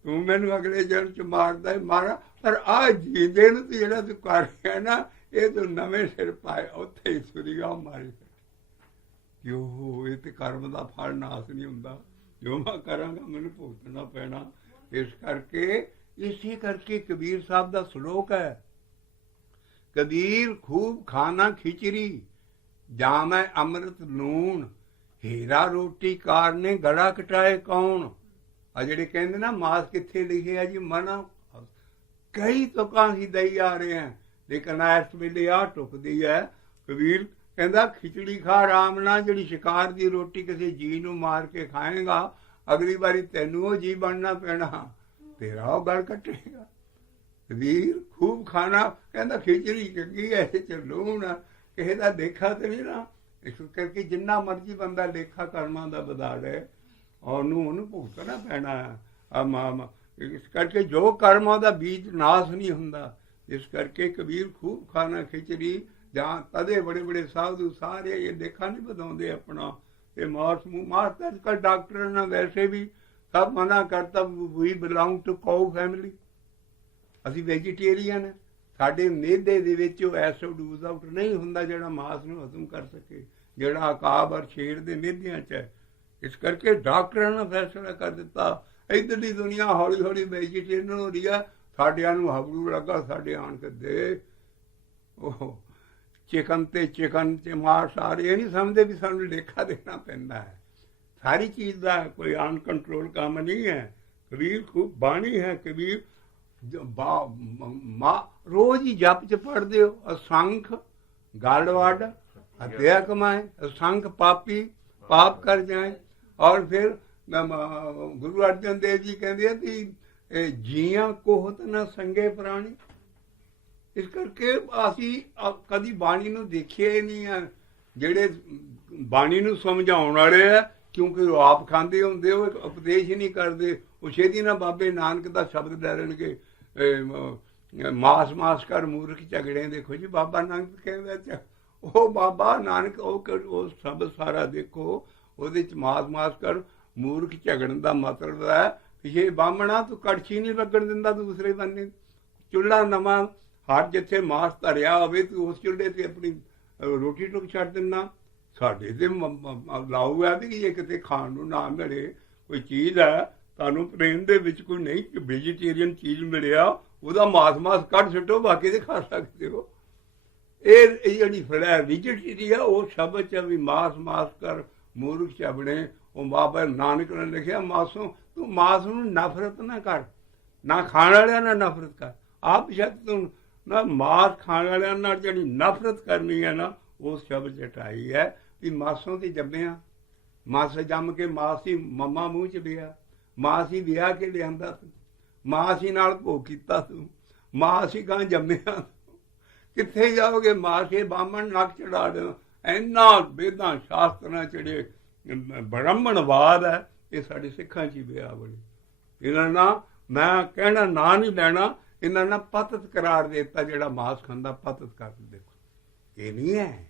ਤੂੰ ਮੈਨੂੰ ਅਗਲੇ ਜਨਮ ਚ ਮਾਰਦਾ ਮਾਰਾ, ਪਰ ਆਹ ਜੀਂਦੇ ਨੂੰ ਤੂੰ ਜਿਹੜਾ ਤੂੰ ਕਰ ਰਿਹਾ ਨਾ, ਇਹ ਤੂੰ ਨਵੇਂ ਸਿਰ ਪਾਏ। ਉੱਥੇ ਹੀ ਸੁਰੀਗਾ ਮਾਰੀ ਕਿਉਂ? ਇਹ ਤੇ ਕਰਮ ਦਾ ਫਲ ਨਾਸ ਨਹੀਂ ਹੁੰਦਾ। ਜੋ ਮੈਂ ਕਰਾਂਗਾ ਮੈਨੂੰ ਭੁਗਤਣਾ ਪੈਣਾ। ਇਸ ਕਰਕੇ ਇਸੇ ਕਰਕੇ ਕਬੀਰ ਸਾਹਿਬ ਦਾ ਸ਼ਲੋਕ ਹੈ, ਕਬੀਰ ਖੂਬ ਖਾਣਾ ਖਿਚੜੀ ਜਾਮੈ ਅੰਮ੍ਰਿਤ ਲੂਣ, ਹੀਰਾ ਰੋਟੀ ਕਾਰਨੇ ਗਲਾ ਕਟਾਏ ਕੌਣ। ਆ ਜਿਹੜੇ ਕਹਿੰਦੇ ਨਾ ਮਾਸ ਕਿੱਥੇ ਲਿਖਿਆ ਜੀ, ਮਨਾ ਕਈ ਤੁਕਾਂ ਹੀ ਦਈ ਆ ਰਹੇ ਹੈ, ਲੇਕਿਨ ਇਸ ਵੇਲੇ ਆ ਟੁਕਦੀ ਹੈ। ਕਬੀਰ ਕਹਿੰਦਾ ਖਿਚੜੀ ਖਾ ਆਰਾਮ ਨਾਲ, ਜਿਹੜੀ ਸ਼ਿਕਾਰ ਦੀ ਰੋਟੀ ਕਿਸੇ ਜੀ ਨੂੰ ਮਾਰ ਕੇ ਖਾਏਗਾ, ਅਗਲੀ ਵਾਰੀ ਤੈਨੂੰ ਉਹ ਜੀ ਬਣਨਾ ਪੈਣਾ, ਤੇਰਾ ਉਹ ਗਲ ਕੱਟੇਗਾ। ਕਬੀਰ ਖੂਬ ਖਾਣਾ, ਕਹਿੰਦਾ ਖਿਚੜੀ ਚੰਗੀ ਹੈ, ਇਹ ਚ ਲੂਣ ਕਿਸੇ ਦਾ ਦੇਖਾ ਤੇ ਨਹੀਂ ਨਾ। ਇਸ ਕਰਕੇ ਜਿੰਨਾ ਮਰਜ਼ੀ ਬੰਦਾ ਲੇਖਾ ਕਰਮਾਂ ਦਾ ਵਧਾ ਲੈ, ਉਹਨੂੰ ਭੁਗਤਣਾ ਪੈਣਾ। ਇਸ ਕਰਕੇ ਜੋ ਕਰਮਾਂ ਦਾ ਬੀਜ ਨਾਸ ਨਹੀਂ ਹੁੰਦਾ। ਇਸ ਕਰਕੇ ਕਬੀਰ ਖੂਬ ਖਾਣਾ ਖਿਚੜੀ, ਜਾਂ ਤਦੇ ਬੜੇ ਬੜੇ ਸਾਧੂ ਸਾਰੇ ਇਹ ਲੇਖਾ ਨਹੀਂ ਵਧਾਉਂਦੇ ਆਪਣਾ। ਇਹ ਮਾਸ ਤਾਂ ਅੱਜ ਕੱਲ੍ਹ ਡਾਕਟਰਾਂ ਨੇ ਵੈਸੇ ਵੀ ਸਭ ਮਨਾ ਕਰਤਾ, ਵੀ ਬਿਲੋਂਗ ਟੂ ਕਾਊ ਫੈਮਿਲੀ, ਅਸੀਂ ਵੈਜੀਟੇਰੀਅਨ। ਸਾਡੇ ਮਿਹਦੇ ਦੇ ਵਿੱਚ ਉਹ ਐਸਿਡ ਯੂਜ਼ ਆਊਟ ਨਹੀਂ ਹੁੰਦਾ ਜਿਹੜਾ ਮਾਸ ਨੂੰ ਹਜ਼ਮ ਕਰ ਸਕੇ, ਜਿਹੜਾ ਅਕਾਬ ਔਰ ਸ਼ੇਰ ਦੇ ਮਿਹਦਿਆਂ 'ਚ ਹੈ। ਇਸ ਕਰਕੇ ਡਾਕਟਰਾਂ ਨੇ ਫੈਸਲਾ ਕਰ ਦਿੱਤਾ, ਇੱਧਰਲੀ ਦੁਨੀਆ ਹੌਲੀ ਹੌਲੀ ਵੈਜੀਟੇਰੀਅਨ ਹੋ ਰਹੀ ਆ। ਸਾਡਿਆਂ ਨੂੰ ਹਬੜੂ ਲੱਗਾ, ਸਾਡੇ ਆਣ ਕੇ ਦੇ ਉਹ ਚਿਕਨ ਤੇ ਮਾਸ ਆ ਰਹੇ, ਇਹ ਨਹੀਂ ਸਮਝਦੇ ਵੀ ਸਾਨੂੰ ਲੇਖਾ ਦੇਣਾ ਪੈਂਦਾ ਹੈ। ਸਾਰੀ ਚੀਜ਼ ਦਾ ਕੋਈ ਅਨਕੰਟਰੋਲ ਕੰਮ ਨਹੀਂ ਹੈ। ਕਬੀਰ ਖੂਬ ਬਾਣੀ ਹੈ। ਕਬੀਰ ਰੋਜ਼ ਹੀ ਜਪ ਚ ਪੜ੍ਹਦੇ ਹੋ, ਅਸੰਖ ਗਾਲ ਵੱਡ ਹੱਤਿਆ ਕਮਾਏ, ਅਸੰਖ ਪਾਪੀ ਪਾਪ ਕਰ ਜਾਏ। ਔਰ ਫਿਰ ਗੁਰੂ ਅਰਜਨ ਦੇਵ ਜੀ ਕਹਿੰਦੇ ਆ ਕਿ ਜੀਆਂ ਕੋਹਤ ਨਾ ਸੰਗੇ ਪ੍ਰਾਣੀ। ਇਸ ਕਰਕੇ ਅਸੀਂ ਕਦੀ ਬਾਣੀ ਨੂੰ ਦੇਖਿਆ ਹੀ ਨਹੀਂ ਹੈ। ਜਿਹੜੇ ਬਾਣੀ ਨੂੰ ਸਮਝਾਉਣ ਵਾਲੇ ਆ, ਕਿਉਂਕਿ ਉਹ ਆਪ ਖਾਂਦੇ ਹੁੰਦੇ, ਉਹ ਉਪਦੇਸ਼ ਹੀ ਨਹੀਂ ਕਰਦੇ। ਉਹ ਛੇਤੀ ਨਾਲ ਬਾਬੇ ਨਾਨਕ ਦਾ ਸ਼ਬਦ ਲੈ ਲੈਣਗੇ, ਮਾਸ ਕਰ ਮੂਰਖ ਝਗੜੇ। ਦੇਖੋ ਜੀ ਬਾਬਾ ਨਾਨਕ ਕਹਿੰਦਾ, ਉਹ ਬਾਬਾ ਨਾਨਕ ਉਹ ਸ਼ਬਦ ਸਾਰਾ ਦੇਖੋ, ਉਹਦੇ ਚ ਮਾਸ ਕਰ ਮੂਰਖ ਝਗੜਨ ਦਾ ਮਤਲਬ ਹੈ ਇਹ ਬਾਹਮਣਾ ਤੂੰ ਕੜਛੀ ਨਹੀਂ ਲੱਗਣ ਦਿੰਦਾ ਦੂਸਰੇ ਬੰਨੇ। ਚੁੱਲ੍ਹਾ ਨਵਾਂ ਹਰ ਜਿੱਥੇ ਮਾਸ ਧਰਿਆ ਹੋਵੇ ਤੂੰ ਉਸ ਚੁੱਲ੍ਹੇ ਤੇ ਆਪਣੀ ਰੋਟੀ ਟੁੱਕ ਛੱਡ ਦਿੰਦਾ। ਸਾਡੇ ਤੇ ਲਾਊ ਹੈ ਵੀ ਜੇ ਕਿਤੇ ਖਾਣ ਨੂੰ ਨਾ ਮਿਲੇ ਕੋਈ ਚੀਜ਼ ਹੈ, ਤੁਹਾਨੂੰ ਪ੍ਰੇਮ ਦੇ ਵਿੱਚ ਕੋਈ ਨਹੀਂ ਵੈਜੀਟੇਰੀਅਨ ਚੀਜ਼ ਮਿਲਿਆ, ਉਹਦਾ ਮਾਸ ਕੱਢ ਸੁੱਟੋ, ਬਾਕੀ ਤੇ ਖਾ ਸਕਦੇ ਹੋ। ਇਹ ਜਿਹੜੀ ਵੈਜੀਟੇਰੀਅਨ ਆ, ਉਹ ਸ਼ਬਦ ਚ ਵੀ ਮਾਸ ਕਰ ਮੂਰਖ ਝਗੜੇ। ਉਹ ਬਾਬਾ ਨਾਨਕ ਨੇ ਲਿਖਿਆ, ਮਾਸੋਂ ਤੂੰ ਮਾਸ ਨੂੰ ਨਫ਼ਰਤ ਨਾ ਕਰ, ਨਾ ਖਾਣ ਵਾਲਿਆਂ ਨਾਲ ਨਫ਼ਰਤ ਕਰ। ਆਪ ਸ਼ਕਤ ਤੂੰ ਨਾ ਮਾਸ ਖਾਣ ਵਾਲਿਆਂ ਨਾਲ ਜਿਹੜੀ ਨਫ਼ਰਤ ਕਰਨੀ ਹੈ ਨਾ, ਉਸ ਸ਼ਬਦ ਚ ਹਟਾਈ ਹੈ ਵੀ ਮਾਸੋਂ ਤੇ ਜੰਮਿਆ, ਮਾਸ ਜੰਮ ਕੇ ਮਾਸ ਹੀ ਮੰਮਾ ਮੂੰਹ ਚ ਲਿਆ, ਮਾਸ ਹੀ ਵਿਆਹ ਕੇ ਲਿਆਂਦਾ ਤੂੰ, ਮਾਸ ਹੀ ਨਾਲ ਭੋਗ ਕੀਤਾ ਤੂੰ, ਮਾਸ ਹੀ ਗਾਂ ਜੰਮਿਆ। ਕਿੱਥੇ ਜਾਓਗੇ? ਮਾਸ ਹੀ ਬਾਹਮਣ ਨੱਕ ਚੜਾ ਦੇਣਾ। ਇੰਨਾ ਵੇਦਾਂ ਸ਼ਾਸਤਰਾਂ ਜਿਹੜੇ ਬ੍ਰਾਹਮਣਵਾਦ ਹੈ, ਇਹ ਸਾਡੇ ਸਿੱਖਾਂ 'ਚ ਹੀ ਵਿਆਹ ਬਣੀ। ਇਹਨਾਂ ਨਾਲ ਮੈਂ ਕਹਿਣਾ ਨਾਂ ਨਹੀਂ ਲੈਣਾ, ਇਹਨਾਂ ਨਾਲ ਪਤਤ ਕਰਾਰ ਦੇ ਦਿੱਤਾ, ਜਿਹੜਾ ਮਾਸ ਖਾਂਦਾ ਪਤਤ ਕਰ ਦਿੰਦੇ। ਇਹ ਨਹੀਂ ਹੈ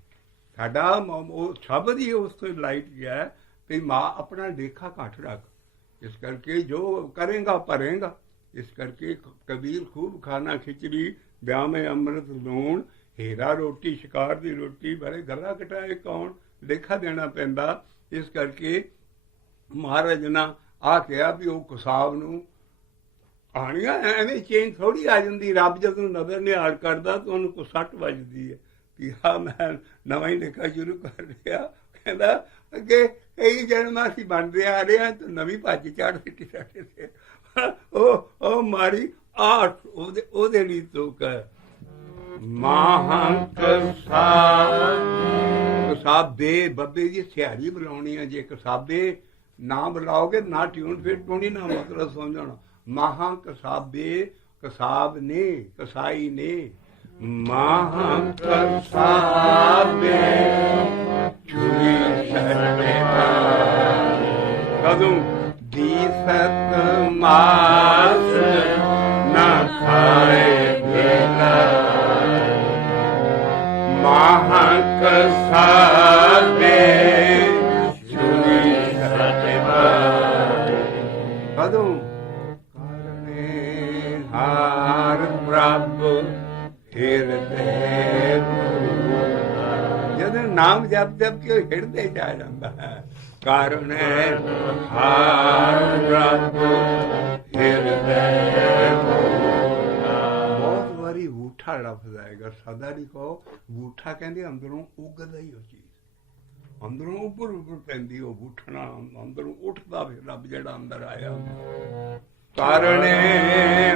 ਸਾਡਾ ਉਹ ਸ਼ਬਦ ਹੀ ਉਸ ਤੋਂ ਲਾਈਟ ਗਿਆ ਵੀ ਮਾਂ ਆਪਣਾ ਲੇਖਾ ਘੱਟ ਰੱਖ। ਇਸ ਕਰਕੇ ਜੋ ਕਰੇਗਾ ਭਰੇਗਾ। ਇਸ ਕਰਕੇ ਕਬੀਰ ਖੂਬ ਖਾਣਾ ਖਿਚੜੀ ਵਿਆਹ में ਅੰਮ੍ਰਿਤ ਲੂਣ, ਹੀਰਾ ਰੋਟੀ ਸ਼ਿਕਾਰ ਦੀ ਰੋਟੀ, ਬਾਰੇ ਗੱਲਾਂ ਕਟਾਏ ਕੌਣ, ਲੇਖਾ ਦੇਣਾ ਪੈਂਦਾ। ਇਸ ਕਰਕੇ ਮਹਾਰਾਜ ਨਾ ਆ ਕਿਹਾ ਵੀ ਉਹ ਕਸਾਬ ਨੂੰ ਕਹਾਣੀਆਂ ਐਵੇਂ ਚੇਂਜ ਥੋੜ੍ਹੀ ਆ ਜਾਂਦੀ। ਰੱਬ ਜਦੋਂ ਨਜ਼ਰ ਨਿਹਾਲ ਕਰਦਾ ਤਾਂ ਉਹਨੂੰ ਕੋ ਸੱਟ ਵੱਜਦੀ ਹੈ ਵੀ ਹਾਂ ਮੈਂ ਨਵਾਂ ਹੀ ਲਿਖਾ ਸ਼ੁਰੂ ਕਰ ਰਿਹਾ। ਕਹਿੰਦਾ ਅੱਗੇ ਕਈ ਜਨਮ ਅਸੀਂ ਬਣਦੇ ਆ ਰਹੇ ਹਾਂ, ਤੂੰ ਨਵੀਂ ਭੱਜ ਚੜ੍ਹ ਸਿੱਟੀ ਸਾਡੇ ਤੇ। ਉਹ ਮਾਰੀ ਆਠ ਉਹਦੇ ਲਈ ਤੁਕ ਕਸਾਬੇ ਬੱਬੇ ਦੀ ਸਿਹਾਰੀ ਬੁਲਾਉਣੀ ਹੈ। ਜੇ ਕਸਾਬੇ ਨਾ ਬੁਲਾਓਗੇ ਨਾ ਟਿਊਨ ਫਿਰ ਟੂਣੀ ਨਾ ਮਤਲਬ ਸਮਝਣਾ। ਮਹਾਂ ਕਸਾਬੇ ਕਸਾਬ ਨੇ ਕਸਾਈ ਨੇ, ਮਹਾਂ ਕਸਾਬੇ ਚੁਰੀ ਛੱਡੇ ਕਦੋਂ ਦੀਸਤ ਮਾਸ ਨਾ ਖਾਏ ਬੇਲਾ, ਮਹਾਂ ਕਸਾਬੇ ਚੁਰੀ ਛੱਡੇ ਕਦੋਂ ਕਰਨੇ ਹਾਰ ਪ੍ਰਭ ਹਿਰਦੇ, ਜਦੋਂ ਨਾਮ ਜਪ ਜਪ ਕੇ ਹਿਰਦੇ ਜਾ ਜਾਂਦਾ ਹੈ। ਕਾਰਨ ਹਾਰ ਪ੍ਰਭ ਹਿਰਦੇ, ਬਹੁਤ ਵਾਰੀ ਬੂਠਾ ਲਫ਼ਜ਼ ਆਏਗਾ, ਸਦਾ ਨਹੀਂ ਕਹੋ ਬੂਠਾ, ਕਹਿੰਦੇ ਅੰਦਰੋਂ ਉਗਦਾ ਹੀ ਉਹ ਚੀਜ਼, ਅੰਦਰੋਂ ਉੱਪਰ ਪੈਂਦੀ ਉਹ ਬੂਠਣਾ, ਅੰਦਰੋਂ ਉੱਠਦਾ ਫਿਰ ਰੱਬ ਜਿਹੜਾ ਅੰਦਰ ਆਇਆ। ਕਾਰਨ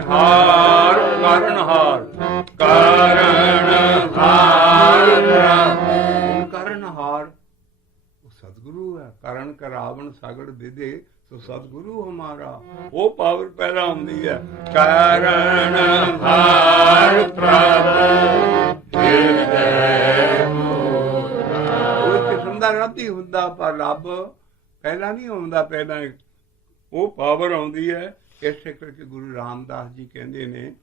ਹਾਰ ਕਾਰਨ ਹਾਰ ਕਾਰਨ ਹਾਰ, ਕਾਰਨ ਹਾਰ ਉਹ ਸਤਿਗੁਰੂ ਹੈ। ਕਾਰਨ ਕਰਾਵਣ ਸਾਗੜ ਵਿਦੇ ਸੋ ਸਤਿਗੁਰੂ ਹਮਾਰਾ, ਉਹ ਪਾਵਰ ਪੈਦਾ ਹੁੰਦੀ ਹੈ। ਕਾਰਨ ਹਾਰ ਪ੍ਰਭ ਹਿਰਦੇ, ਉਹ ਕਿਸਮ ਦਾ ਰੱਬ ਹੀ ਹੁੰਦਾ, ਪਰ ਰੱਬ ਪਹਿਲਾਂ ਨਹੀਂ ਆਉਂਦਾ, ਪਹਿਲਾਂ ਉਹ ਪਾਵਰ ਆਉਂਦੀ ਹੈ। ਇਸੇ ਕਰਕੇ ਗੁਰੂ ਰਾਮਦਾਸ ਜੀ ਕਹਿੰਦੇ ਨੇ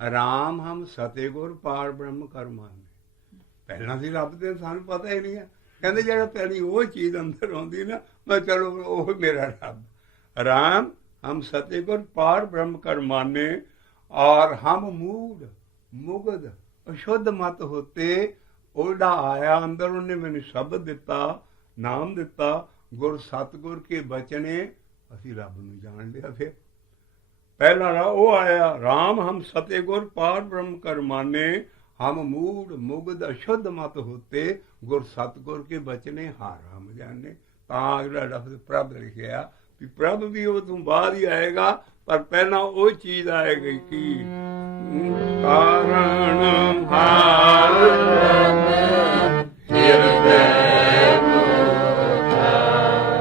ਰਾਮ ਹਮ ਸਤਿਗੁਰ ਪਾਰ ਬ੍ਰਹਮ ਕਰਮਾਨ। ਪਹਿਲਾਂ ਸੀ ਰੱਬ ਤੇ ਸਾਨੂੰ ਪਤਾ ਹੀ ਨਹੀਂ ਹੈ। ਕਹਿੰਦੇ ਜਿਹੜਾ ਪਹਿਲੀ ਉਹ ਚੀਜ਼ ਅੰਦਰ ਆਉਂਦੀ ਨਾ, ਮੈਂ ਚਲੋ ਉਹ ਮੇਰਾ ਰੱਬ। ਰਾਮ ਹਮ ਸਤਿਗੁਰ ਪਾਰ ਬ੍ਰਹਮ ਕਰਮਾਨੇ ਔਰ ਹਮ ਮੂੜ ਮੁਗਧ ਅਸ਼ੁੱਧ ਮਤ ਹੋਤੇ, ਉਹਦਾ ਆਇਆ ਅੰਦਰ, ਉਹਨੇ ਮੈਨੂੰ ਸ਼ਬਦ ਦਿੱਤਾ, ਨਾਮ ਦਿੱਤਾ, ਗੁਰ ਸਤਿਗੁਰ ਕੇ ਬਚਨੇ, ਅਸੀਂ ਰੱਬ ਨੂੰ ਜਾਣ ਲਿਆ। ਫਿਰ ਪਹਿਲਾ ਉਹ ਆਇਆ ਰਾਮ ਹਮ ਸਤਿਗੁਰ ਪਾਰ ਬ੍ਰਹਮ ਕਰਮਾਨੇ, ਹਮ ਮੂੜ ਮੁਗਧ ਅਸ਼ੁੱਧ ਮਤ ਹੋਤੇ, ਗੁਰ ਸਤਿਗੁਰ ਕੇ ਬਚਨੇ ਹਾਰ ਹਮ ਜਾਣੇ। ਤਾਂ ਜਿਹੜਾ ਲਫ਼ਜ਼ ਪ੍ਰਭ ਲਿਖਿਆ ਵੀ ਪ੍ਰਭ ਵੀ ਉਹ ਤੋਂ ਬਾਅਦ ਹੀ ਆਏਗਾ, ਪਰ ਪਹਿਲਾਂ ਉਹ ਚੀਜ਼ ਆਏਗੀ ਕਿ ਕਾਰਨ ਹਾਰ ਹਿਰਦੇ।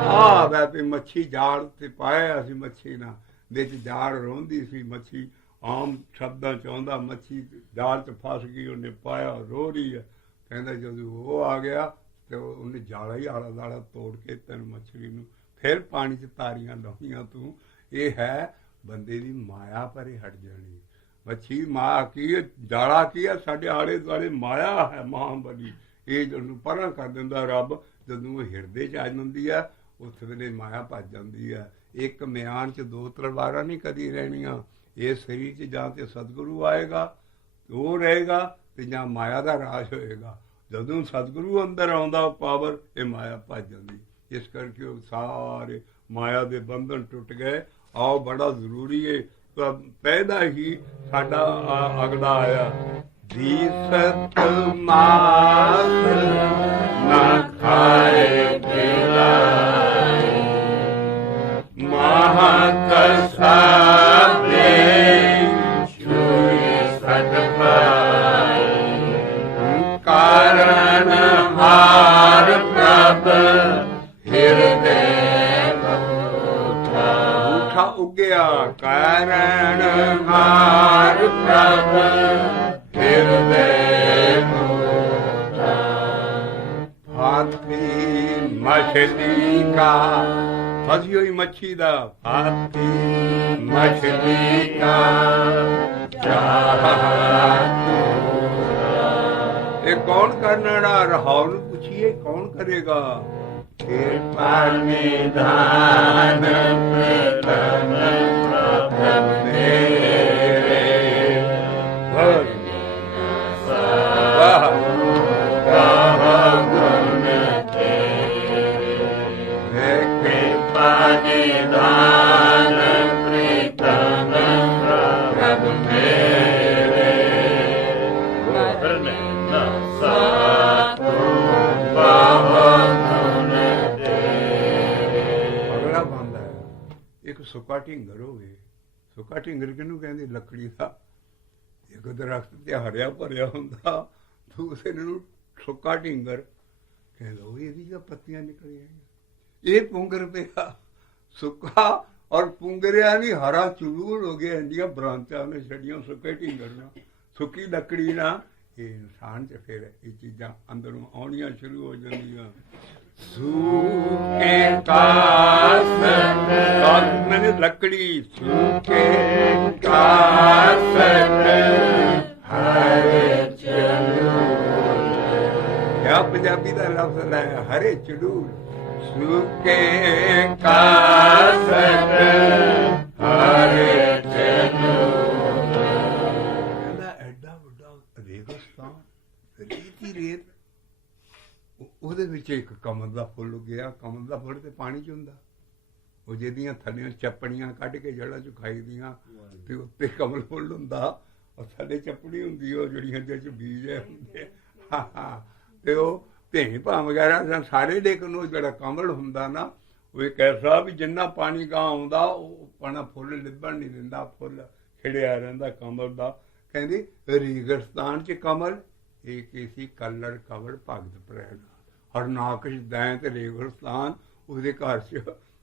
ਆ ਵੈਸੇ ਮੱਛੀ ਜਾਲ ਤੇ ਪਾਇਆ ਸੀ, ਮੱਛੀ ਨਾ ਵਿੱਚ ਜਾਲ ਰੋਂਦੀ ਸੀ, ਮੱਛੀ ਆਮ ਸ਼ਬਦਾਂ ਚ ਆਉਂਦਾ, ਮੱਛੀ ਜਾਲ ਚ ਫਸ ਗਈ, ਉਹਨੇ ਪਾਇਆ ਰੋ ਰਹੀ ਹੈ। ਕਹਿੰਦਾ ਜਦੋਂ ਉਹ ਆ ਗਿਆ ਤੇ ਉਹਨੇ ਜਾਲਾ ਹੀ ਆਲਾ ਦਾਲਾ ਤੋੜ ਕੇ ਤੈਨੂੰ ਮੱਛਲੀ ਨੂੰ ਫਿਰ ਪਾਣੀ ਚ ਤਾਰੀਆਂ ਲਾਉਣੀਆਂ ਤੂੰ। ਇਹ ਹੈ ਬੰਦੇ ਦੀ ਮਾਇਆ ਪਰੇ ਹਟ ਜਾਣੀ। ਮੱਛੀ ਮਾਂ ਕੀ, ਜਾਲਾ ਕੀ ਹੈ, ਸਾਡੇ ਆਲੇ ਦੁਆਲੇ ਮਾਇਆ ਹੈ ਮਹਾਂਬਲੀ, ਇਹ ਜਿਹਨੂੰ ਪਰਾਂ ਕਰ ਦਿੰਦਾ ਰੱਬ। ਜਦੋਂ ਉਹ ਹਿਰਦੇ ਚ ਆ ਜਾਂਦੀ ਹੈ ਉਸ ਵੇਲੇ ਮਾਇਆ ਭੱਜ ਜਾਂਦੀ ਹੈ। ਇੱਕ ਮਿਆਨ ਚ ਦੋ ਤਲਵਾਰਾਂ ਨਹੀਂ ਕਦੀ ਰਹਿਣੀਆਂ। ਇਹ ਸਰੀਰ ਚ ਜਾਂ ਤੇ ਸਤਿਗੁਰੂ ਆਏਗਾ ਉਹ ਰਹੇਗਾ, ਤੇ ਜਾਂ ਮਾਇਆ ਦਾ ਰਾਜ ਹੋਏਗਾ। ਜਦੋਂ ਸਤਿਗੁਰੂ ਅੰਦਰ ਆਉਂਦਾ ਪਾਵਰ, ਇਹ ਮਾਇਆ ਭੱਜ ਜਾਂਦੀ। ਇਸ ਕਰਕੇ ਉਹ ਸਾਰੇ ਮਾਇਆ ਦੇ ਬੰਧਨ ਟੁੱਟ ਗਏ। ਆਓ ਬੜਾ ਜ਼ਰੂਰੀ ਹੈ, ਪੈਦਾ ਹੀ ਸਾਡਾ ਅਗਲਾ ਆਇਆ ਦੀਸਤ ਮਾਸ ਨਾ ਖਾਏ ਬਿਲਾਈ, ਮਹਾਂ ਕਸਾਬੇ ਚੂਰੀ ਸਤ ਪਾਈ, ਕਾਰਨ ਹਾਰ ਪ੍ਰਭ ਹਿਰਦੇ ਬੂਠਾ ਉੱਗਿਆ। ਕਾਰਨ ਹਾਰ ਪ੍ਰਭ ਹਿਰਦੇ ਹਾਥੀ ਮਛਲੀ ਕਾ, ਫਸੀ ਹੋਈ ਮੱਛੀ ਦਾ ਹਾਥੀ ਮਛਲੀ ਕਾ ਇਹ ਕੌਣ ਕਰਨਾ? ਰਹਾਉ ਨੂੰ ਪੁੱਛੀਏ ਕੌਣ ਕਰੇਗਾ? ਕਿਰਪਾ ਨਿਧਾਨ ਪ੍ਰਤਨ ਪ੍ਰਭ ਮੇਰੇ, ਨਿਧਾਨ ਪ੍ਰੀਤਮ ਪ੍ਰਭ ਮੇਰੇ ਗੁਰ ਨਿੰਦਾ ਸਾਧੂ ਬਹੁਤ ਗੁਣ ਤੇਰੇ। ਅਗਲਾ ਬੰਦਾ ਹੈ ਇੱਕ ਸੁੱਕਾ ਢਿੰਗਰ ਹੋਵੇ। ਸੁੱਕਾ ਢਿੰਗਰ ਕਿਹਨੂੰ ਕਹਿੰਦੇ? ਲੱਕੜੀ ਦਾ ਇੱਕ ਦਰਖਤ ਤੇ ਹਰਿਆ ਭਰਿਆ ਹੁੰਦਾ, ਦੂਸਰੇ ਨੂੰ ਸੁੱਕਾ ਢਿੰਗਰ ਕਹਿੰਦਾ। ਉਹ ਇਹਦੀਆਂ ਪੱਤੀਆਂ ਨਿਕਲੀਆਂ, ਇਹ ਪੁੰਗਰ ਪਿਆ ਸੁੱਕਾ, ਔਰ ਪੁੰਗਰਿਆ ਨਹੀਂ ਹਰਾ ਚੂੜ ਹੋ ਗਿਆ। ਇੰਡੀਆਂ ਬਰਾਂਚਾਂ ਨੇ ਛੱਡੀਆਂ ਸੁੱਕੇ ਢਿੰਗਰ ਨਾਲ, ਸੁੱਕੀ ਲੱਕੜੀ ਨਾਲ। ਇਹ ਇਨਸਾਨ 'ਚ ਫਿਰ ਇਹ ਚੀਜ਼ਾਂ ਅੰਦਰੋਂ ਆਉਣੀਆਂ ਸ਼ੁਰੂ ਹੋ ਜਾਂਦੀਆਂ। सूखे कास मैंने लकड़ी सूखे कास हरे चलूल। क्या पंजाबी का लफ्ज लाया? हरे चलूल। सूखे कास हरे चलूल। एडा वड्डा रेगिस्तान, रेत ही रेत, ਉਹਦੇ ਵਿੱਚ ਇੱਕ ਕਮਲ ਦਾ ਫੁੱਲ ਉੱਗਿਆ। ਕਮਲ ਦਾ ਫੁੱਲ ਤੇ ਪਾਣੀ 'ਚ ਹੁੰਦਾ। ਉਹ ਜਿਹਦੀਆਂ ਥੱਲੇ ਚੱਪੜੀਆਂ ਕੱਢ ਕੇ ਜੜ੍ਹਾਂ 'ਚ ਖਾਈ ਦੀਆਂ, ਤੇ ਉੱਤੇ ਕਮਲ ਫੁੱਲ ਹੁੰਦਾ, ਔਰ ਥੱਲੇ ਚੱਪੜੀ ਹੁੰਦੀ ਉਹ ਜਿਹੜੀਆਂ ਜਿਹਦੇ 'ਚ ਬੀਜ ਹੁੰਦੇ। ਤੇ ਉਹ ਭੇਂ ਭਾਂ ਵਗੈਰਾ ਸਾਰੇ ਲੇਕਿਨ ਉਹ ਜਿਹੜਾ ਕਮਲ ਹੁੰਦਾ ਨਾ, ਉਹ ਇੱਕ ਐਸਾ ਵੀ ਜਿੰਨਾ ਪਾਣੀ ਗਾਂ ਆਉਂਦਾ ਉਹ ਪਾਣਾ ਫੁੱਲ ਲਿਬਣ ਨਹੀਂ ਦਿੰਦਾ, ਫੁੱਲ ਖਿੜਿਆ ਰਹਿੰਦਾ ਕਮਲ ਦਾ। ਕਹਿੰਦੀ ਰੇਗਿਸਤਾਨ 'ਚ ਕਮਲ ਇਹ ਕਿਸੇ ਕਲਰ ਕਵਰ ਭਗਤ ਪ੍ਰੈਣ ਹਰਨਾਕਸ਼ ਦੈਂ ਤੇ ਰੇਗਿਸਤਾਨ ਉਹਦੇ ਘਰ 'ਚ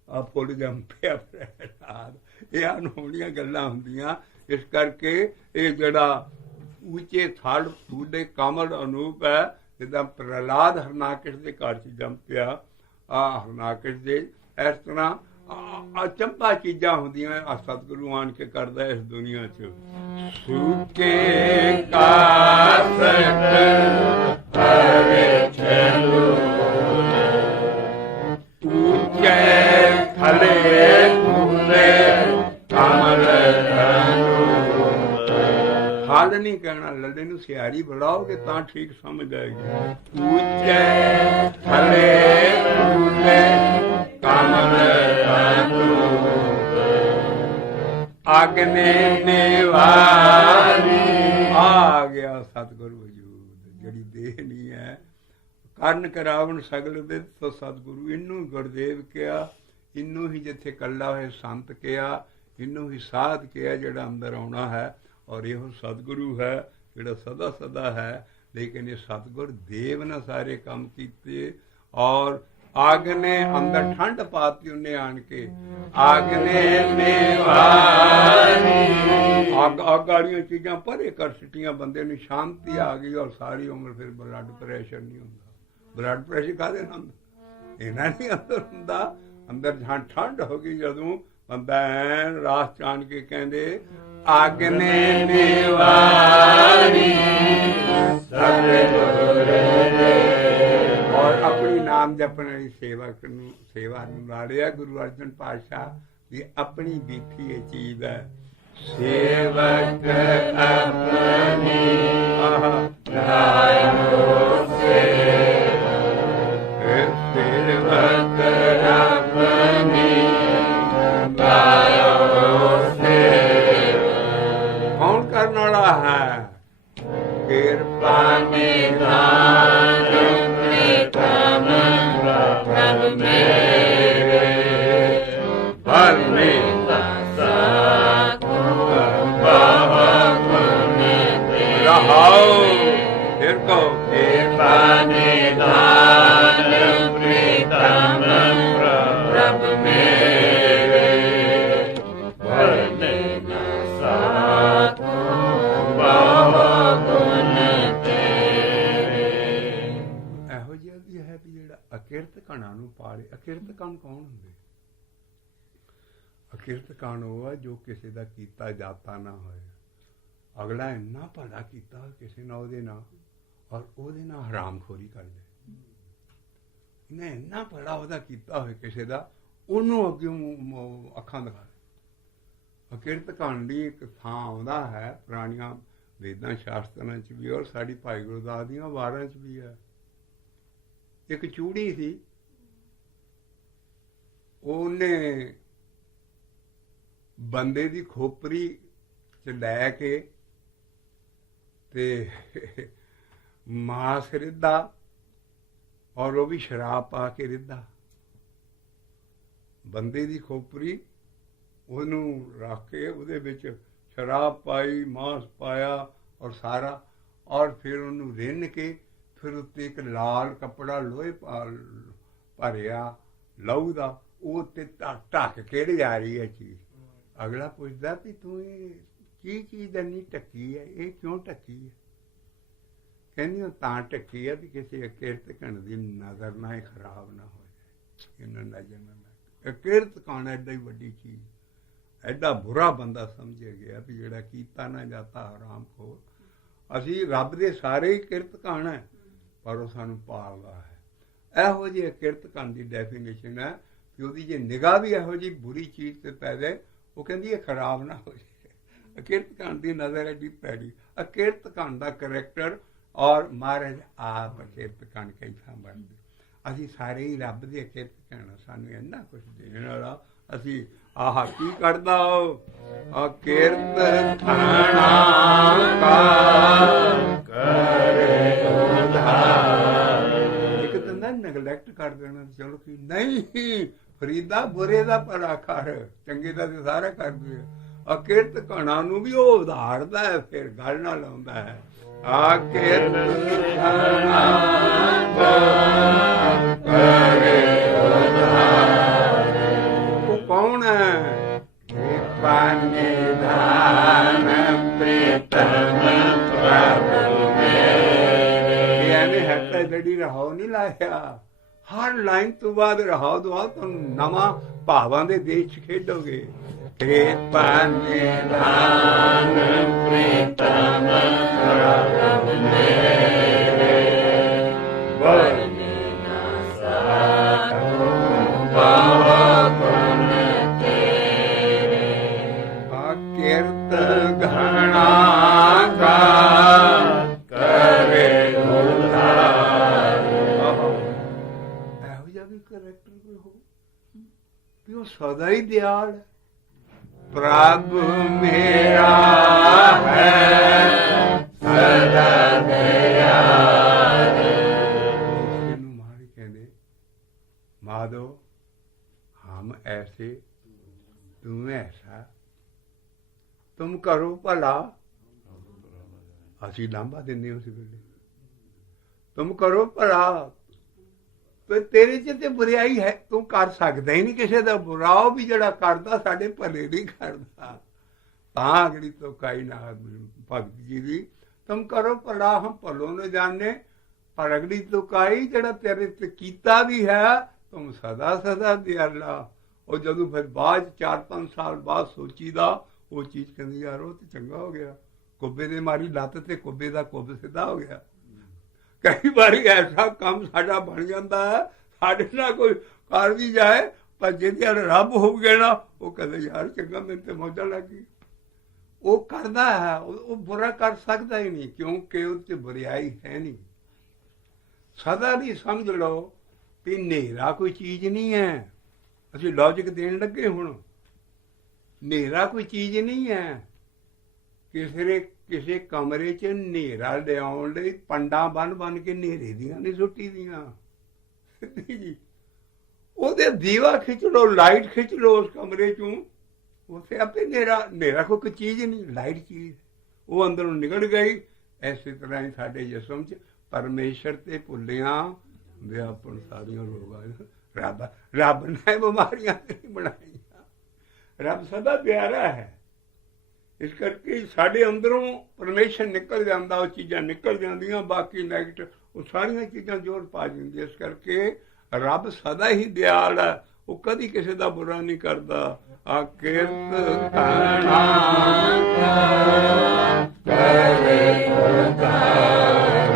ਆ ਫੁੱਲ ਜੰਮ ਪਿਆ ਪ੍ਰਹਿਲਾਦ। ਇਹ ਅਨਹੋਣੀਆਂ ਗੱਲਾਂ ਹੁੰਦੀਆਂ। ਇਸ ਕਰਕੇ ਇਹ ਜਿਹੜਾ ਉੱਚੇ ਥੜ ਥੂਡੇ ਕਮਲ ਅਨੂਪ ਹੈ, ਜਿੱਦਾਂ ਪ੍ਰਹਿਲਾਦ ਹਰਨਾਕਸ਼ ਦੇ ਘਰ 'ਚ ਜੰਮ ਪਿਆ। ਆ ਹਰਨਾਕਸ਼ ਦੇ ਇਸ ਤਰ੍ਹਾਂ ਅਚੰਭਾ ਚੀਜ਼ਾਂ ਹੁੰਦੀਆਂ। ਆ ਸਤਿਗੁਰੂ ਆਣ ਕੇ ਕਰਦਾ ਇਸ ਦੁਨੀਆ 'ਚ। ਸੁਕੇ ਕਾਸ ਹਰੇ ਚਲੂਲ, ਉੱਚੇ ਥਲੇ ਫੁੱਲੇ ਕਮਲ ਅਨੂਪ। ਹਾਲ ਨਹੀਂ ਕਹਿਣਾ, ਲੱਲੇ ਨੂੰ ਸਿਆਰੀ ਬੁਲਾਓਗੇ ਤਾਂ ਠੀਕ ਸਮਝ ਆਏਗੀ। ਉੱਚੇ ਥਲੇ ਫੁੱਲੇ ਕਮਲ ਅਨੂਪ, ਅਗਨੇ ਨਿਵਾਰੀ। ਆ ਗਿਆ ਸਤਿਗੁਰੂ ਵਜੂਦ, ਜਿਹੜੀ ਦੇਹ ਨਹੀਂ ਹੈ। ਕਰਨ ਕਰਾਵਣ ਸਗਲ ਦੇ ਤੋ ਸਤਿਗੁਰੂ, ਇਹਨੂੰ ਗੁਰਦੇਵ ਕਿਹਾ, ਇਹਨੂੰ ਹੀ ਜਿੱਥੇ ਕੱਲਾ ਹੋਏ ਸੰਤ ਕਿਹਾ, ਇਹਨੂੰ ਹੀ ਸਾਧ ਕਿਹਾ ਜਿਹੜਾ ਅੰਦਰ ਆਉਣਾ ਹੈ। ਔਰ ਇਹੋ ਸਤਿਗੁਰੂ ਹੈ ਜਿਹੜਾ ਸਦਾ ਸਦਾ ਹੈ। ਲੇਕਿਨ ਇਹ ਸਤਿਗੁਰ ਦੇਵ ਨੇ ਸਾਰੇ ਕੰਮ ਕੀਤੇ। ਔਰ ਅੱਗ ਨੇ ਅੰਦਰ ਠੰਡ ਪਾਤੀ ਉਹਨੇ ਆਣ ਕੇ। ਅੱਗ ਨੇ ਨਿਵਾਰੀ, ਅੱਗ ਵਾਲੀਆਂ ਚੀਜ਼ਾਂ ਪਰੇ ਕਰ ਸਿੱਟੀਆਂ, ਬੰਦੇ ਨੂੰ ਸ਼ਾਂਤੀ ਆ ਗਈ। ਔਰ ਸਾਰੀ ਉਮਰ ਫਿਰ ਬਲੱਡ ਪ੍ਰੈਸ਼ਰ ਨਹੀਂ ਹੁੰਦਾ। ਬਲੱਡ ਪ੍ਰੈਸ਼ਰ ਕਾਹਦੇ ਨਾਲ ਹੁੰਦਾ? ਇਹਨਾਂ ਨਹੀਂ ਅੰਦਰ ਹੁੰਦਾ। ਅੰਦਰ ਜਾਂ ਠੰਡ ਹੋ ਗਈ ਜਦੋਂ ਬੰਦਾ ਐਨ ਰਾਸ ਚਾਣ ਕੇ ਕਹਿੰਦੇ ਅੱਗ ਨੇ ਨਿਵਾਰੀ ਸਤਿਗੁਰ ਦੇ। ਔਰ ਆਪਣੀ ਨਾਮ ਜਪਣ ਵਾਲੀ ਸੇਵਾ ਨੂੰ ਲਾੜਿਆ ਗੁਰੂ ਅਰਜਨ ਪਾਤਸ਼ਾਹ ਦੀ ਆਪਣੀ ਬੀਠੀ ਇਹ ਚੀਜ਼ ਹੈ। ਸੇਵਕ ਆਪਣੀ ਲਾਇਓ ਸੇਵਕ ਆਪਣੀ ਲਾਇਓ ਸੇਵਕ। ਕੌਣ ਕਰਨ ਵਾਲਾ ਹੈ? ਕਿਰਪਾ ਨਿਧਾਨ ਪ੍ਰੀਤਮ ਪ੍ਰਭ ਮੇਰੇ ਭਰਮੇ ਰਹਾਉ। ਫਿਰ ਕਹੋ ਕਿਰਪਾ ਨਿਧਾਨ ਪ੍ਰੀਤਮ ਪ੍ਰਭ ਮੇਰੇ ਭਰਮੇ ਸਾਧੂ ਬਹੁ ਗੁਣ ਤੇਰੇ। ਇਹੋ ਜਿਹਾ ਵੀ ਹੈ ਵੀ ਜਿਹੜਾ ਅਕਿਰਤ ਕਣਾਂ ਨੂੰ ਪਾਲੇ। ਅਕਿਰਤ ਕਣ ਕੌਣ ਹੁੰਦੇ? ਅਕਿਰਤ ਕਣ ਉਹ ਹੈ ਜੋ ਕਿਸੇ ਦਾ ਕੀਤਾ ਜਾਤਾ ਨਾ ਹੋਏ। ਅਗਲਾ ਇੰਨਾ ਭਲਾ ਕੀਤਾ ਕਿਸੇ ਨਾਲ, ਉਹਦੇ ਨਾਲ, ਔਰ ਉਹਦੇ ਨਾਲ ਹਰਾਮਖੋਰੀ ਕਰ ਦੇ। ਇਹਨੇ ਇੰਨਾ ਭਲਾ ਉਹਦਾ ਕੀਤਾ ਹੋਏ ਕਿਸੇ ਦਾ, ਉਹਨੂੰ ਅੱਗੇ ਅੱਖਾਂ ਦਿਖਾ। ਅਕਿਰਤ ਕਣ ਦੀ ਇੱਕ ਥਾਂ ਆਉਂਦਾ ਹੈ ਪੁਰਾਣੀਆਂ ਵੇਦਾਂ ਸ਼ਾਸਤਰਾਂ 'ਚ ਵੀ, ਔਰ ਸਾਡੀ ਭਾਈ ਗੁਰਦਾਸ ਦੀਆਂ ਵਾਰਾਂ 'ਚ ਵੀ ਹੈ। ਇੱਕ ਚੂੜੀ ਸੀ, ਉਹਨੇ ਬੰਦੇ ਦੀ ਖੋਪਰੀ 'ਚ ਲੈ ਕੇ ਤੇ ਮਾਸ ਰਿੱਧਾ, ਔਰ ਉਹ ਵੀ ਸ਼ਰਾਬ ਪਾ ਕੇ ਰਿੱਧਾ। ਬੰਦੇ ਦੀ ਖੋਪਰੀ ਉਹਨੂੰ ਰੱਖ ਕੇ ਉਹਦੇ ਵਿੱਚ ਸ਼ਰਾਬ ਪਾਈ, ਮਾਸ ਪਾਇਆ ਔਰ ਸਾਰਾ, ਔਰ ਫਿਰ ਉਹਨੂੰ ਰਿੰਨ ਕੇ ਫਿਰ ਉੱਤੇ ਇੱਕ ਲਾਲ ਕੱਪੜਾ ਲੋਹੇ ਭਰਿਆ ਲਹੂ ਦਾ, ਉਹ ਤੇ ਢੱਕ ਕੇ ਲਿਜਾ ਰਹੀ ਹੈ ਚੀਜ਼। ਅਗਲਾ ਪੁੱਛਦਾ ਵੀ ਤੂੰ ਇਹ ਕੀ ਚੀਜ਼ ਇੰਨੀ ਢੱਕੀ ਹੈ, ਇਹ ਕਿਉਂ ਢੱਕੀ ਹੈ? ਕਹਿੰਦੀ ਉਹ ਤਾਂ ਢੱਕੀ ਹੈ ਵੀ ਕਿਸੇ ਕਿਰਤ ਘਣ ਦੀ ਨਜ਼ਰ ਨਾ ਹੀ ਖਰਾਬ ਨਾ ਹੋ ਜਾਏ, ਇਹਨਾਂ ਨਜ਼ਰ ਨਾ ਲੱਗੇ। ਕਿਰਤ ਘਣ ਐਡਾ ਹੀ ਵੱਡੀ ਚੀਜ਼, ਐਡਾ ਬੁਰਾ ਬੰਦਾ ਸਮਝਿਆ ਗਿਆ ਵੀ ਜਿਹੜਾ ਕੀਤਾ ਨਾ ਜਾਂਦਾ ਹਰਾਮ ਖੋਰ। ਅਸੀਂ ਰੱਬ ਦੇ ਸਾਰੇ ਹੀ ਕਿਰਤ ਘਣ ਹੈ, ਪਰ ਉਹ ਸਾਨੂੰ ਪਾਲਦਾ ਹੈ। ਇਹੋ ਜਿਹੇ ਕਿਰਤ ਘਣ ਦੀ ਡੈਫੀਨੇਸ਼ਨ ਹੈ ਕਿ ਉਹਦੀ ਜੇ ਨਿਗਾਹ ਵੀ ਇਹੋ ਜਿਹੀ ਬੁਰੀ ਚੀਜ਼ ਤੇ ਪੈ ਜਾਏ, ਉਹ ਕਹਿੰਦੀ ਇਹ ਖਰਾਬ ਨਾ ਹੋ ਜਾਏ। ਕਿਰਤ ਘਣ ਦੀ ਨਜ਼ਰ ਐਡੀ ਪੈੜੀ। ਕਿਰਤ ਘਣ ਦਾ ਕਰੈਕਟਰ ਔਰ ਮਹਾਰਾਜ ਆਪ ਕਿਰਤ ਘਣ ਕੈਸਾ ਬਣਦੇ। ਅਸੀਂ ਸਾਰੇ ਹੀ ਰੱਬ ਦੇ ਕਿਰਤ ਘਣ, ਸਾਨੂੰ ਇੰਨਾ ਕੁਛ ਦੇਣ ਵਾਲਾ। ਅਸੀਂ ਆਹ ਕੀ ਕਰਦਾ ਆ ਕਿਰਤ ਘਣਾ ਕਾ ਕਰੇ ਉਧਾਰ। ਇੱਕ ਤਾਂ ਨਾ ਨਗਲੈਕਟ ਕਰ ਦੇਣਾ, ਚਲੋ ਕੀ ਨਹੀਂ ਫਰੀਦਾ ਬੁਰੇ ਦਾ ਭਲਾ ਕਰ, ਚੰਗੇ ਦਾ ਤੇ ਸਾਰਾ ਕਰਦੇ ਆ। ਕਿਰਤ ਘਣਾ ਨੂੰ ਵੀ ਉਹ ਉਧਾਰਦਾ ਹੈ, ਫਿਰ ਗੱਲ ਨਾਲ ਲਾਉਂਦਾ ਹੈ। ਆ ਕਿਰਤ ਘਣਾ ਕਰੇ ਉਧਾਰ। ਉਹ ਕੌਣ ਹੈ? ਪਾਨੀ ਧਾਨ ਪ੍ਰੀਤਮ ਪ੍ਰਭੂ ਮੇਰੇ। ਐਵੇਂ ਹੱਟਾ ਜੜੀ ਰਹਾਉ ਨਹੀਂ ਲਾਇਆ। ਹਰ ਲਾਈਨ ਤੋਂ ਬਾਅਦ ਰਹਾਉ ਦੁਆ ਤੁਹਾਨੂੰ ਨਵਾਂ ਭਾਵਾਂ ਦੇ ਦੇਸ਼ 'ਚ ਖੇਡੋਗੇ। ਕਿਰਪਾ ਨਿਧਾਨ ਪ੍ਰੀਤਮ ਪ੍ਰਭੂ ਮੇਰੇ ਵਰਨੇ ਨਾ ਸਾਥੂ ਪਾਵ ਗੁਣ ਤੇਰੇ। ਆ ਕਿਰਤ ਘਣਾ ਕਾ ਕਰੇ ਉਧਾਰ। ਇਹੋ ਜਿਹਾ ਵੀ ਕਰੈਕਟਰ ਕੋਈ ਹੋ ਵੀ ਉਹ ਸਦਾ ਹੀ ਦਿਆਲ ਹੈ। ਪ੍ਰਭ ਮੇਰਾ ਹੈ ਸਦਾ ਦਿਆਲ। ਇਹਨੂੰ ਮਾਰੀ ਕਹਿੰਦੇ ਮਾਧੋ ਹਮ ਐਸੇ ਤੁਮ ਐਸਾ, ਤੁਮ ਕਰੋ ਭਲਾ। ਅਸੀਂ ਲਾਂਭਾ ਦਿੰਦੇ ਉਸ ਵੇਲੇ, ਤੁਮ ਕਰੋ ਭਲਾ। ਤੇਰੇ ਚ ਤੇ ਬੁਰਾਈ ਹੈ, ਤੂੰ ਕਰ ਸਕਦਾ ਹੀ ਨਹੀਂ ਕਿਸੇ ਦਾ ਬੁਰਾ। ਉਹ ਵੀ ਜਿਹੜਾ ਕਰਦਾ ਸਾਡੇ ਭਲੇ ਨਹੀਂ ਕਰਦਾ। ਤਾਂ ਅਗਲੀ ਤੋਂ ਕਾਈ ਨਾ ਭਗਤ ਜੀ ਦੀ ਤੁਮ ਕਰੋ ਭਲਾ ਹਮ ਭਲੋ ਨ ਜਾਣੇ। ਪਰ ਅਗਲੀ ਤੋਂ ਕਾਈ ਜਿਹੜਾ ਤੇਰੇ ਤੇ ਕੀਤਾ ਵੀ ਹੈ ਤੁਮ ਸਦਾ ਸਦਾ ਦਿਆਲਾ। ਉਹ ਜਦੋਂ ਫਿਰ ਬਾਅਦ 4-5 ਸਾਲ ਬਾਅਦ ਸੋਚੀਦਾ ਉਹ ਚੀਜ਼ ਕਹਿੰਦੀ ਯਾਰ ਉਹ ਤੇ ਚੰਗਾ ਹੋ ਗਿਆ। ਕੁੱਬੇ ਦੇ ਮਾਰੀ ਲੱਤ ਤੇ ਕੁੱਬੇ ਦਾ ਕੁੱਬ ਸਿੱਧਾ ਹੋ ਗਿਆ। ਕਈ ਵਾਰੀ ਐਸਾ ਕੰਮ ਸਾਡਾ ਬਣ ਜਾਂਦਾ ਹੈ, ਸਾਡੇ ਨਾਲ ਕੋਈ ਕਰ ਵੀ ਜਾਏ, ਪਰ ਜਿਹਦੇ ਨਾਲ ਰੱਬ ਹੋ ਗਿਆ ਨਾ ਉਹ ਕਹਿੰਦੇ ਯਾਰ ਚੰਗਾ ਮੈਨੂੰ ਤੇ ਮੌਜਾਂ ਲੱਗ ਗਈ। ਉਹ ਕਰਦਾ ਹੈ, ਉਹ ਬੁਰਾ ਕਰ ਸਕਦਾ ਹੀ ਨਹੀਂ, ਕਿਉਂਕਿ ਉਹ 'ਚ ਬੁਰਾਈ ਹੈ ਨਹੀਂ। ਸਦਾ ਵੀ ਸਮਝ ਲਓ ਵੀ ਹਨੇਰਾ ਕੋਈ ਚੀਜ਼ ਨਹੀਂ ਹੈ। ਅਸੀਂ ਲੌਜਿਕ ਦੇਣ ਲੱਗੇ ਹੁਣ। ਹਨੇਰਾ ਕੋਈ ਚੀਜ਼ ਨਹੀਂ ਹੈ। ਕਿਸੇ ਕਮਰੇ 'ਚ ਹਨੇਰਾ ਲਿਆਉਣ ਲਈ ਪੰਡਾਂ ਬੰਨ ਕੇ ਹਨੇਰੇ ਦੀਆਂ ਨਹੀਂ ਸੁੱਟੀ ਦੀਆਂ ਜੀ। ਉਹਦੇ ਦੀਵਾ ਖਿੱਚ ਲਓ, ਲਾਈਟ ਖਿੱਚ ਲਓ ਉਸ ਕਮਰੇ 'ਚੋਂ, ਉੱਥੇ ਆਪੇ ਹਨੇਰਾ ਕੋਈ ਚੀਜ਼ ਨਹੀਂ, ਲਾਈਟ ਚੀਜ਼ ਉਹ ਅੰਦਰੋਂ ਨਿਕਲ ਗਈ। ਇਸੇ ਤਰ੍ਹਾਂ ਹੀ ਸਾਡੇ ਜਿਸਮ 'ਚ ਪਰਮੇਸ਼ਰ ਤੇ ਭੁੱਲਿਆਂ ਵਿਆਪਣ ਸਾਰੀਆਂ ਰੋਗਾਂ। ਰੱਬ ਨੇ ਬਿਮਾਰੀਆਂ ਨਹੀਂ ਬਣਾਈਆਂ। ਰੱਬ ਸਦਾ ਪਿਆਰਾ ਹੈ। ਇਸ ਕਰਕੇ ਸਾਡੇ ਅੰਦਰੋਂ ਪਰਮੇਸ਼ਰ ਨਿਕਲ ਜਾਂਦਾ, ਉਹ ਚੀਜ਼ਾਂ ਨਿਕਲ ਜਾਂਦੀਆਂ, ਬਾਕੀ ਨੈਗੇਟਿਵ ਉਹ ਸਾਰੀਆਂ ਚੀਜ਼ਾਂ ਜ਼ੋਰ ਪਾ ਦਿੰਦੀਆਂ। ਇਸ ਕਰਕੇ ਰੱਬ ਸਦਾ ਹੀ ਦਿਆਲ ਹੈ, ਉਹ ਕਦੀ ਕਿਸੇ ਦਾ ਬੁਰਾ ਨਹੀਂ ਕਰਦਾ। ਆ ਕਿਰਤ ਘਣਾ ਕਰੇ ਉਧਾਰ।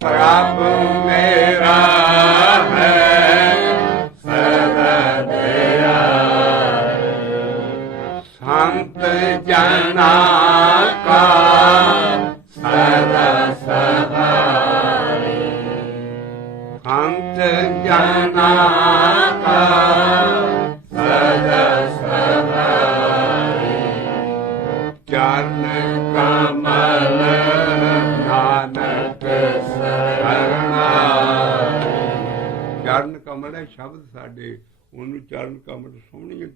ਪ੍ਰਭ ਮੇਰਾ ਹੈ ਸਦਾ ਦਿਆਲ। ਸੰਤ ਜਨਾ ਕਾ ਸਦਾ ਸਹਾਰੇ। ਸੰਤ ਜਨਾ ਕਾ ਸਾਡੇ, ਉਹਨੂੰ ਚਰਨ ਕਮਲ ਸੋਹਣੀ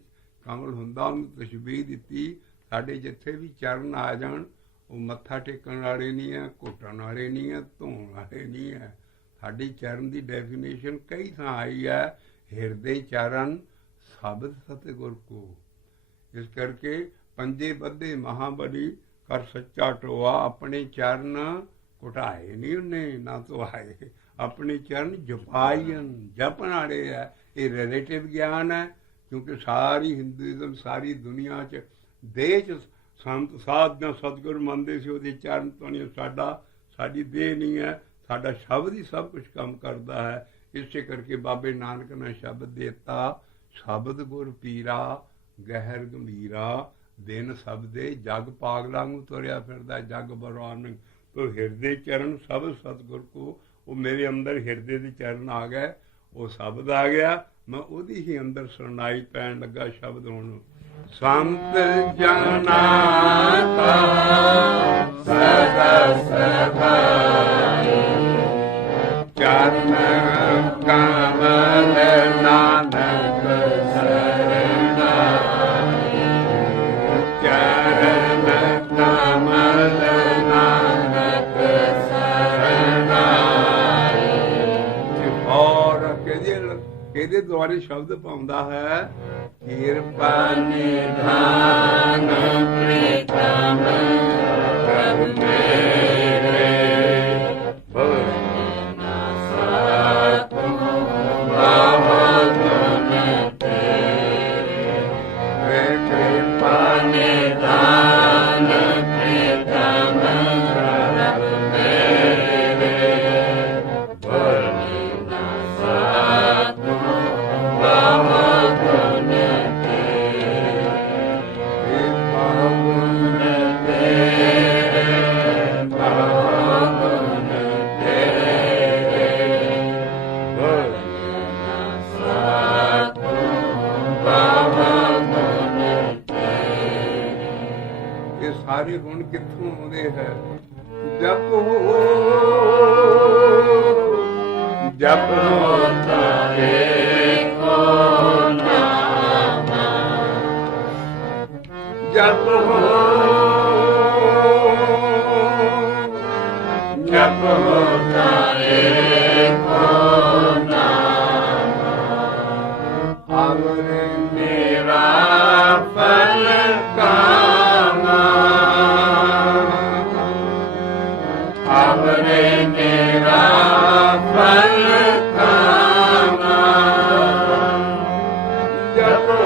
ਕਮਲ ਹੁੰਦਾ, ਉਹਨੂੰ ਤਸ਼ਬੀਹ ਦਿੱਤੀ। ਸਾਡੇ ਜਿੱਥੇ ਵੀ ਚਰਨ ਆ ਜਾਣ, ਉਹ ਮੱਥਾ ਟੇਕਣ ਵਾਲੇ ਨਹੀਂ ਹੈ, ਘੁੱਟਣ ਵਾਲੇ ਨਹੀਂ ਹੈ, ਧੋਣ ਵਾਲੇ ਨਹੀਂ ਹੈ। ਸਾਡੀ ਚਰਨ ਦੀ ਡੈਫੀਨੇਸ਼ਨ ਕਈ ਥਾਂ ਆਈ ਹੈ, ਹਿਰਦੇ ਚਰਨ ਸ਼ਬਦ ਸਤਿਗੁਰ ਕੋ। ਇਸ ਕਰਕੇ ਪੰਜੇ ਬੱਧੇ ਮਹਾਬਲੀ ਕਰ ਸੱਚਾ ਟੋਆ, ਆਪਣੇ ਚਰਨ ਘੁਟਾਏ ਨਹੀਂ ਉਹਨੇ ਨਾ ਧੋਆਏ, ਆਪਣੇ ਚਰਨ ਜਪਾਈਨ, ਜਪਣ ਵਾਲੇ ਹੈ। ਇਹ ਰਿਲੇਟਿਵ ਗਿਆਨ ਹੈ, ਕਿਉਂਕਿ ਸਾਰੀ ਹਿੰਦੂਇਜ਼ਮ ਸਾਰੀ ਦੁਨੀਆ 'ਚ ਦੇਹ 'ਚ ਸੰਤ ਸਾਧ ਜਾਂ ਸਤਿਗੁਰ ਮੰਨਦੇ ਸੀ ਉਹਦੇ ਚਰਨ ਤੋਂ ਨਹੀਂ। ਸਾਡੀ ਦੇਹ ਨਹੀਂ ਹੈ, ਸਾਡਾ ਸ਼ਬਦ ਹੀ ਸਭ ਕੁਝ ਕੰਮ ਕਰਦਾ ਹੈ। ਇਸੇ ਕਰਕੇ ਬਾਬੇ ਨਾਨਕ ਨੇ ਸ਼ਬਦ ਦਿੱਤਾ, ਸ਼ਬਦ ਗੁਰ ਪੀਰਾ ਗਹਿਰ ਗੰਭੀਰਾ, ਦਿਨ ਸਬਦੇ ਜਗ ਪਾਗਲਾਂ ਨੂੰ ਤੁਰਿਆ ਫਿਰਦਾ ਜਗ ਬਰਵਾਨ ਤੋਂ। ਹਿਰਦੇ ਚਰਨ ਸਭ ਸਤਿਗੁਰ ਕੋ, ਉਹ ਮੇਰੇ ਅੰਦਰ ਹਿਰਦੇ ਦੇ ਚਰਨ ਆ ਗਏ, ਉਹ ਸ਼ਬਦ ਆ ਗਿਆ, ਮੈਂ ਉਹਦੀ ਹੀ ਅੰਦਰ ਸੁਣਾਈ ਪੈਣ ਲੱਗਾ ਸ਼ਬਦ। ਹੁਣ ਸੰਤ ਜਨਾ ਕਾ ਸਦਾ ਸਦਾਈ, ਚਰਨ ਕਮਲ ਨਾਨਕ ਸਰਨਾਈ, ਚਰਨ ਕਮਲ ਨਾਨਕ ਸਰਨਾਈ। ਔਰ ਕਿਹਦੇ ਦੁਆਰੇ ਸ਼ਬਦ ਪਾਉਂਦਾ ਹੈ? ਕਿਰਪਾ ਨਿਧਾਨ ਪ੍ਰੀਤਮ ਪ੍ਰਭ ਮੇਰੇ, ਬਰਨਾ ਸਾਥੂ ਬਹੁਤ ਗੁਣ ਤੇਰੇ। ਕਿਰਪਾ ਨਿਧਾਨ ਪ੍ਰੀਤਮ ਪ੍ਰਭ ਮੇਰੇ, ਬਰਨਾ ਸਾਥੂ ਬਹੁਤ ਗੁਣ ਤੇਰੇ। ਬਹੁਤ ਗੁਣ ਤੇਰੇ, ਬਹੁਤ ਗੁਣ ਤੇਰੇ, ਬਰਨਾ ਸਾਥੂ ਬਹੁਤ ਗੁਣ ਤੇਰੇ। ਇਹ ਸਾਰੇ ਗੁਣ ਕਿੱਥੋਂ ਆਉਂਦੇ ਹੈ? ਜਪੋ ਜਪੋ ਤਾਰੇ ਕੋ ਨਾਮ, ਜਪੋ ਜਪੋ ਤਾਰੇ ਕੋ ਨਾਮ, ਅਵਰ ਮੇਰਾ ਫਲ ਕਾਮਾ, ਅਵਰ ਮੇਰਾ ਫਲ ਕਾਮਾ। ਜਪੋ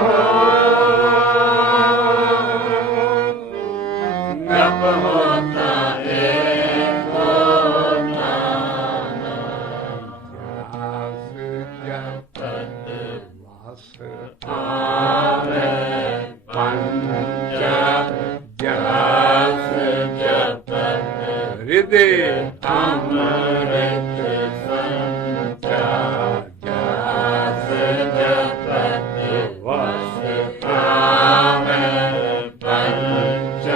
ਜਪੋ ਤਾਰੇ ਕੋ ਨਾਮ, ਜਾਸ ਜਪਤ ਵਸ ਆਵੇ ਪੰਜ, ਜਾਸ ਜਪਤ ਹਿਰਦੇ ਅੰਮ੍ਰਿਤ ਸੰਚਾ, ਜਾਸ ਜਪਤ ਵਸ ਆਵੇ ਪੰਚ,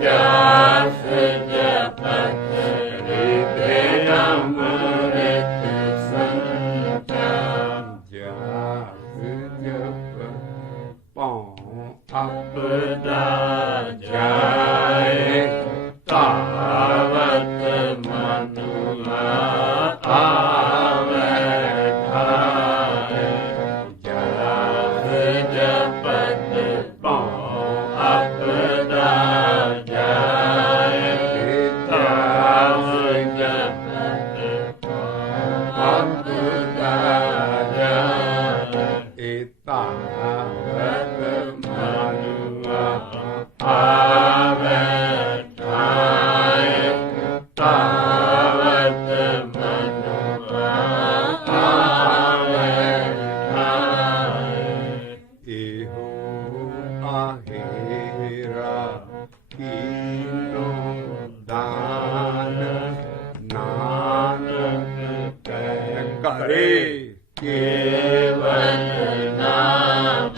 ਜਾਸ ਜਪਤ ਹਿਰਦੇ ਅੰਮ੍ਰਿਤ ਸੰਚਾ, ਜਾਸ ਜਪਤ ਭਉ ਅਪਦਾ ਜਾਏ, ਤਾਵਤ ਮਨੁਆ ਆਵੇ ਠਾਏ। ਜਾਸ ਜਪਤ ਭਉ ਅਪਦਾ ਜਾਏ, ਤਾਵਤ ਜਪਤ ਅਪਦਾ ਜਾਏ। ਏ ਤਾਵਤ ਮਨੁਆ ਆਵੇ ਠਾਏ, ਤਾਵਤ ਮਨੁਆ ਆਵੇ ਠਾਏ। ਇਹੋ ਆਹੇਰਾ ਕੀਨੋ ਦਾਨ, ਨਾਨਕ ਕਹਿ ਕਰੇ ਕੇਵਲ ਨਾਮ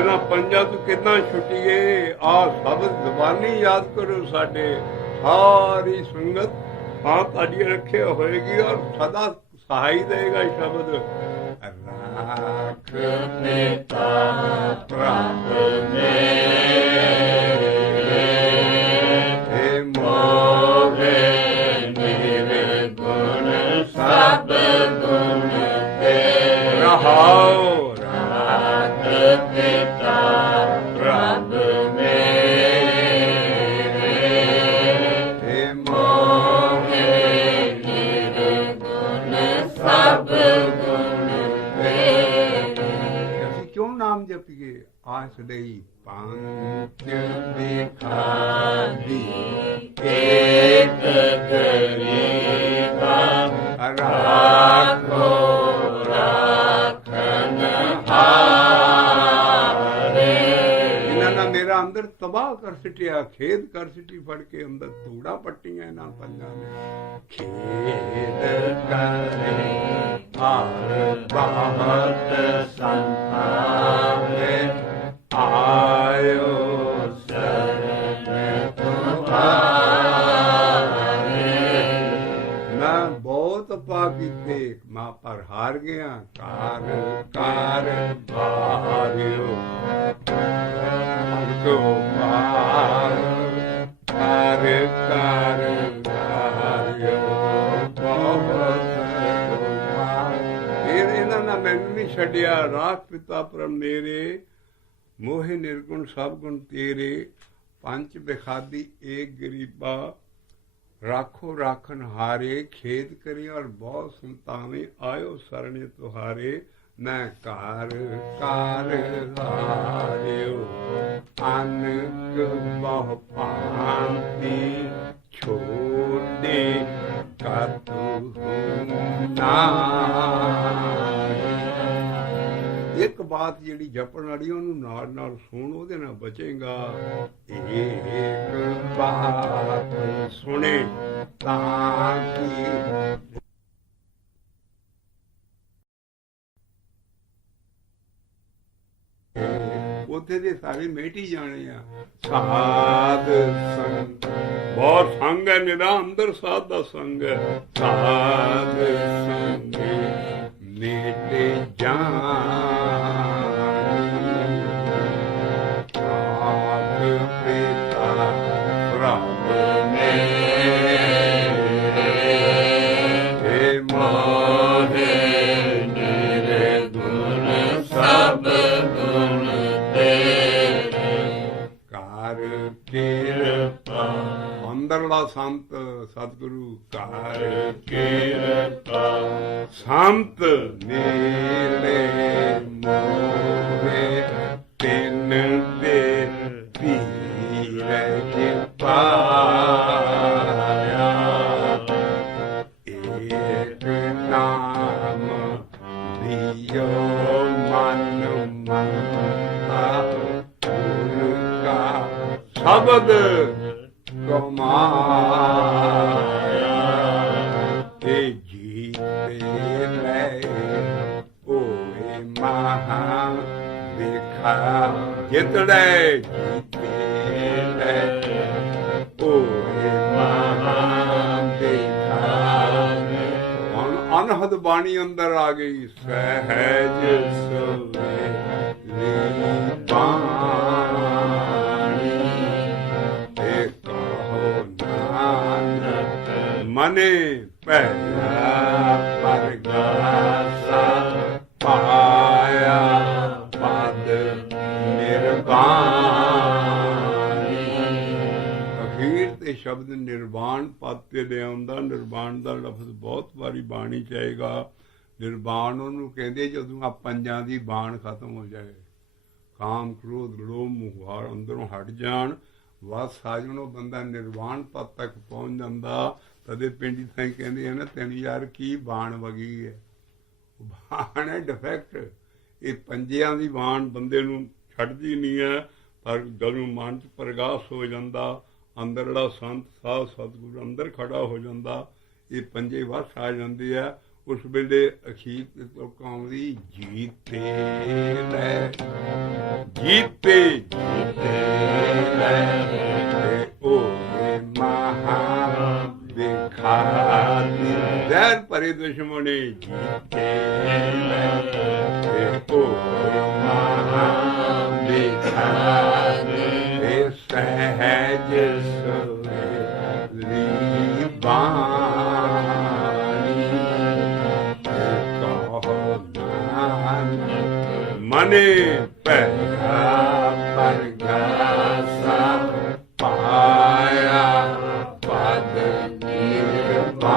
ਇਹਨਾਂ ਪੰਜਾਂ ਤੋਂ ਕਿੱਦਾਂ ਛੁੱਟੀਏ। ਆ ਸ਼ਬਦ ਜ਼ਬਾਨੀ ਯਾਦ ਕਰੋ ਸਾਡੇ, ਸਾਰੀ ਸੰਗਤ ਹਾਂ ਤੁਹਾਡੀ ਰੱਖਿਆ ਹੋਏਗੀ ਔਰ ਸਦਾ ਸਹਾਈ ਦੇਗਾ ਸ਼ਬਦ। ਰਾਖ ਪਿਤਾ ਪ੍ਰਭ ਮੇਰੇ, ਮੋਹੇ ਨਿਰਗੁਣ ਸਭ ਗੁਣ ਤੇਰੇ। ਰਹਾਉ ਰਾਖ ਪਿਤਾ ਪ੍ਰਭ ਮੇਰੇ, ਮੋਹੇ ਨਿਰਗੁਣ ਸਭ ਗੁਣ ਤੇਰੇ। ਅਸੀਂ ਕਿਉਂ ਨਾਮ ਜਪੀਏ? ਆਸ ਲਈ ਪੰਜ ਦਿਖਾਦੀ ਏਕ ਗਰੀਬਾ ਰਾਖੋ ਰਾਖਨ ਹਾਰੇ। ਇਹਨਾਂ ਨੇ ਮੇਰਾ ਅੰਦਰ ਤਬਾਹ ਕਰ ਸਿੱਟਿਆ, ਖੇਦ ਕਰ ਸਿੱਟੀ, ਫੜ ਕੇ ਅੰਦਰ ਧੂੜਾ ਪੱਟੀਆਂ ਇਹਨਾਂ ਪੰਜਾਂ ਨੇ। ਖੇਦ ਕਰੇ ਹਰ ਬਾਤ ਸੰਤਾਵੇ, ਆਇਓ ਸ਼ਰਨ ਤੁਮਾਰੇ। ਮੈਂ ਬਹੁਤ ਪਾ ਕੀਤੇ ਮਾਂ ਪਰ ਹਾਰ ਗਿਆ, ਕਾਰ ਕਾਰ ਬਾਰਿਓ ਕੋ ਪਾਰ, ਕਾਰ ਕਾਰ ਬਾਰਿਓ ਬਹੁਤ ਕੁਮਾਰ। ਫਿਰ ਇਹਨਾਂ ਨੇ ਮੈਨੂੰ ਨਹੀਂ ਛੱਡਿਆ। ਰਾਖ ਪਿਤਾ ਪਰਮ ਮੇਰੇ, ਮੋਹਿ ਨਿਰਗੁਣ ਸਭ ਗੁਣ ਤੇਰੇ। ਪੰਚ ਬਿਖਾਦੀ ਏਕ ਗਰੀਬਾ, ਰਾਖੋ ਰਾਖਨ ਹਾਰੇ। ਖੇਦ ਕਰੀ ਔਰ ਬਹੁਤ ਸੰਤਾਵੇਂ, ਆਇਓ ਸਰਣੇ ਤੁਹਾਰੇ। ਮੈਂ ਕਾਰ ਕਾਰ ਹਾਰਿਓ, ਅਨਕ ਬਹੁ ਭਾਂਤੀ, ਛੋੜੇ ਕਤੂ ਨਾਹੀ। ਇੱਕ ਬਾਤ ਜਿਹੜੀ ਜਪਣ ਵਾਲੀ ਉਹਨੂੰ ਨਾਲ ਨਾਲ ਸੁਣ, ਉਹਦੇ ਨਾਲ ਬਚੇਗਾ। ਏਕ ਬਾਤ ਸੁਣੇ ਤਾਂ ਕਿ ਉੱਥੇ ਦੇ ਸਾਰੇ ਮੇਟ ਹੀ ਜਾਣੇ ਆ। ਸਾਧ ਸੰਗ ਬਹੁਤ ਸੰਗ ਹੈ, ਮੇਰਾ ਅੰਦਰ ਸਾਧ ਦਾ ਸੰਗ ਹੈ। ਸਾਧ ਸੰਗੇ ਮੇਟੇ ਜਾਣੀ, ਆਪ ਪਿਤਾ ਪ੍ਰਭ ਮੇਰੇ, ਮੋਹੇ ਨਿਰਗੁਣ ਸਭ ਗੁਣ ਤੇਰੇ। ਕਾਰ ਕਿਰਪਾ ਅੰਦਰਲਾ ਸੰਤ ਸਤਿਗੁਰੂ, ਕਾਰ ਕਿਰਪਾ ਸੰਤ ਮੇਰੇ ਮੋਹੇ ਤਿੰਨ ਦੇ ਪੀਰੇ ਕਿਰਪਾਇਆ। ਏਕ ਨਾਮ ਲਿਓ ਮਨ ਮੰਤਾ, ਗੁਰ ਕਾ ਸ਼ਬਦ ਕਮਾਇਆ। ਤੇ ਜੀਤੇ ਲੈ ਓਏ ਮਹਾ ਦੇਖਾ, ਜਿਤੜੇ ਜੀਤੇ ਲੈ ਓਏ ਮਹਾ ਦੇਖਾ। ਹੁਣ ਅਨਹਦ ਬਾਣੀ ਅੰਦਰ ਆ ਗਈ। ਸਹਿਜ ਸੁਵੇ ਲੀ ਬਾਣੀ, ਤੇ ਕਹੋ ਨਾਨਕ ਮਨੇ ਪਹਿਲਾ ਪਰਗਾਸਾ, ਪਾਇਆ ਪਦ ਨਿਰਵਾਣੀ। ਅਖੀਰ ਤੇ ਸ਼ਬਦ ਨਿਰਵਾਣ ਪਦ ਤੇ ਲਿਆਉਂਦਾ। ਨਿਰਵਾਣ ਦਾ ਲਫ਼ਜ਼ ਬਹੁਤ ਵਾਰੀ ਬਾਣੀ ਚ ਆਏਗਾ। ਨਿਰਵਾਣ ਉਹਨੂੰ ਕਹਿੰਦੇ ਜਦੋਂ ਆ ਪੰਜਾਂ ਦੀ ਬਾਣ ਖਤਮ ਹੋ ਜਾਏ, ਕਾਮ ਕ੍ਰੋਧ ਲੋਭ ਮੁਹਾਰ ਅੰਦਰੋਂ ਹਟ ਜਾਣ, ਬਸ ਸਾਜਣੋ ਬੰਦਾ ਨਿਰਵਾਣ ਪਦ ਤੱਕ ਪਹੁੰਚ ਜਾਂਦਾ। ਤਦੇ ਪਿੰਡੀ ਥਾਂ ਕਹਿੰਦੇ ਆ ਨਾ, ਤੈਨੂੰ ਯਾਰ ਕੀ ਬਾਣ ਵਗੀ ਹੈ। ਬਾਣ ਹੈ ਡਿਫੈਕਟ। ਇਹ ਪੰਜਿਆਂ ਦੀ ਬਾਣ ਬੰਦੇ ਨੂੰ ਛੱਡਦੀ ਨਹੀਂ ਹੈ, ਪਰ ਜਦੋਂ ਮਨ 'ਚ ਪ੍ਰਗਾਸ ਹੋ ਜਾਂਦਾ, ਅੰਦਰਲਾ ਸੰਤ ਸਾਧ ਸਤਿਗੁਰੂ ਅੰਦਰ ਖੜਾ ਹੋ ਜਾਂਦਾ, ਇਹ ਪੰਜੇ ਵਸ ਆ ਜਾਂਦੇ ਆ। ਉਸ ਵੇਲੇ ਅਖੀਰ ਤੇ ਤੁਕ ਆਉਂਦੀ, ਜੀਤੇ ਲੈ ਜੀਤੇ ਤੇ ਹੋਵੇ ਮਹਾ ਵਿਖਾਤੀ ਜ਼ਹਿਰ ਭਰੇ ਦੁਸ਼ਮਣੇ ਜੀਤੇ ਤੇ ਹੋਵੇ ਮਹਾ ਵਿਖਾਤੀ ਤੇ ਸਹਿਜ ਸੁਵੇਲੀ ਬਾਣੀ ਮਨੇ ਪਹਿਰਾ ਪਰਗਾਸਾ ਪਾਇਆ ਪਦ ਨਿਰਵਾਣੀ।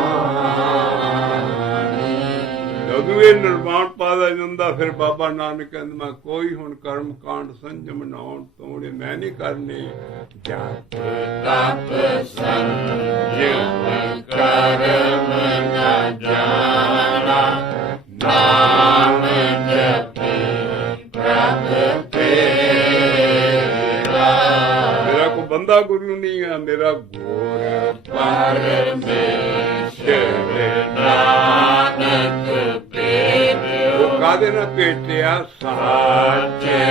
ਜਦੋਂ ਇਹ ਨਿਰਵਾਣ ਪਾਦਾ ਜਾਂਦਾ ਫਿਰ ਬਾਬਾ ਨਾਨਕ ਕਹਿੰਦਾ ਮੈਂ ਕੋਈ ਹੁਣ ਕਰਮ ਕਾਂਡ ਸੰਜਮ ਨਾਉਣ ਤੋੜੇ ਮੈਂ ਨਹੀਂ ਕਰਨੇ। ਜਪ ਤਪ ਸੰਜਮ ਕਰਮ ਨ ਜਾਣਾ ਨਾਮ ਜਪੇ ਪ੍ਰਭ ਤੇਰਾ। ਮੇਰਾ ਕੋ ਬੰਦਾ ਗੁਰੂ ਨਹੀਂ ਆ ਮੇਰਾ ਗੋਰ ਪਰਮੇਸ਼ਰ ਨਾਨਕ ਭੇਟਿਓ। ਉਹ ਕਾਹਦੇ ਨਾਲ ਭੇਟਿਆ ਸਾਚੇ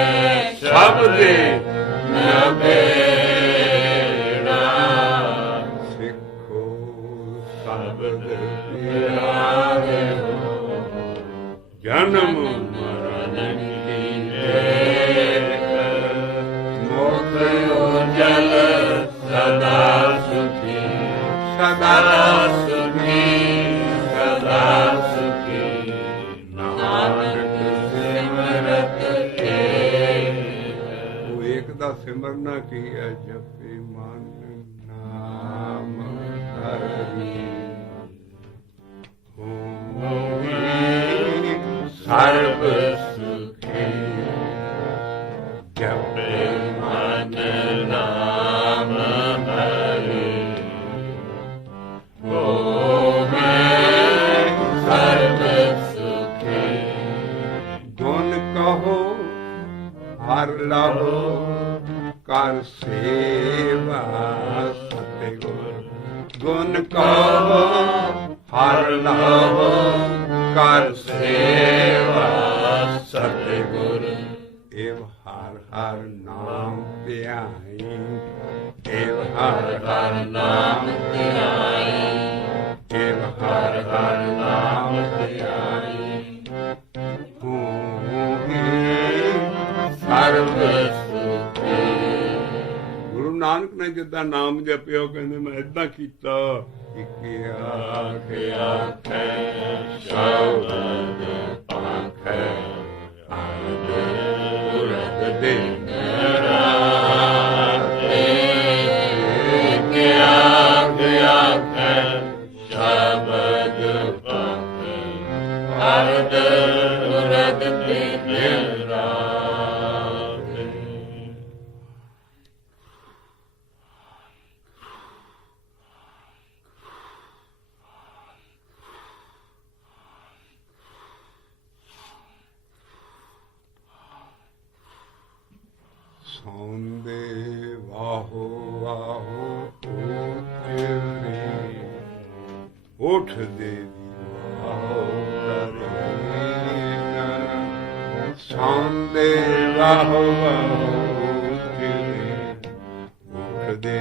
ਸ਼ਬਦੇ ਨਬੇੜਾ। ਸਿੱਖੋ ਸ਼ਬਦ ਪਿਆਰੇ ਜਨਮ ਮਰਨ ਕੀ ਦੇਖ ਮੁਖ ਉਜਲ ਸਦਾ ਸੁਖੀ ਸਦਾ ਸੁਖੀ ਸਦਾ ਸੁਖੀ ਨਾਨਕ ਸਿਮਰਤ ਏਕ। ਉਹ ਏਕ ਦਾ ਸਿਮਰਨਾ ਕੀ ਹੈ ਜਪੇ ਮਨ ਨਾਮ ਹਰੀ ਸਰਬ ਸੁਖੀ ਜਪੇ ਮਨ ਨਾਮ ਹਰੀ ਹੋਵੇ ਸਰਬ ਸੁਖੀ। ਗੁਣ ਕਹੋ ਹਰ ਲਾਹੋ ਕਰ ਸੇਵਾ ਸਤਿਗੁਰ। ਗੁਣ ਕਹੋ ਹਰ ਲਾਹੋ ਕਰ ਸੇਵਾ ਸਤਿਗੁਰ। ਏਵ ਹਰ ਹਰ ਨਾਮ ਧਿਆਈ ਏਵ ਹਰ ਹਰ ਨਾਮ ਧਿਆਈ ਏਵ ਹਰ ਹਰ ਨਾਮ ਧਿਆਈ ਸਰਬ ਸੁਖੀ। ਗੁਰੂ ਨਾਨਕ ਨੇ ਜਿੱਦਾਂ ਨਾਮ ਜਪਿਆ ਕਹਿੰਦੇ ਮੈਂ ਏਦਾਂ ਕੀਤਾ। ਇੱਕ ਆਖੇ ਸ਼ਬਦ ਪਾਖੇ ਅਰਦ ਉਰਦ ਦਿਨ ਰਾਤੇ। ਆਖੇ ਸ਼ਬਦ ਪਾਖੇ ਅਰਦ ਉਰਦ ਦਿਨ ਰਾਤੇ। ਸੌਂਦੇ ਵਾਹੋ ਵਾਹੋ ਉਤਰੇ ਉੱਠਦੇ ਵਾਹੋ ਕਰੇ ਨਾ। ਸੌਂਦੇ ਵਾਹੋ ਵਾਹੋ ਉਤਰੇ ਉੱਠਦੇ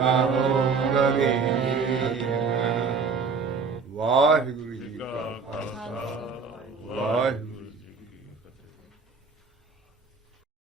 ਵਾਹੋ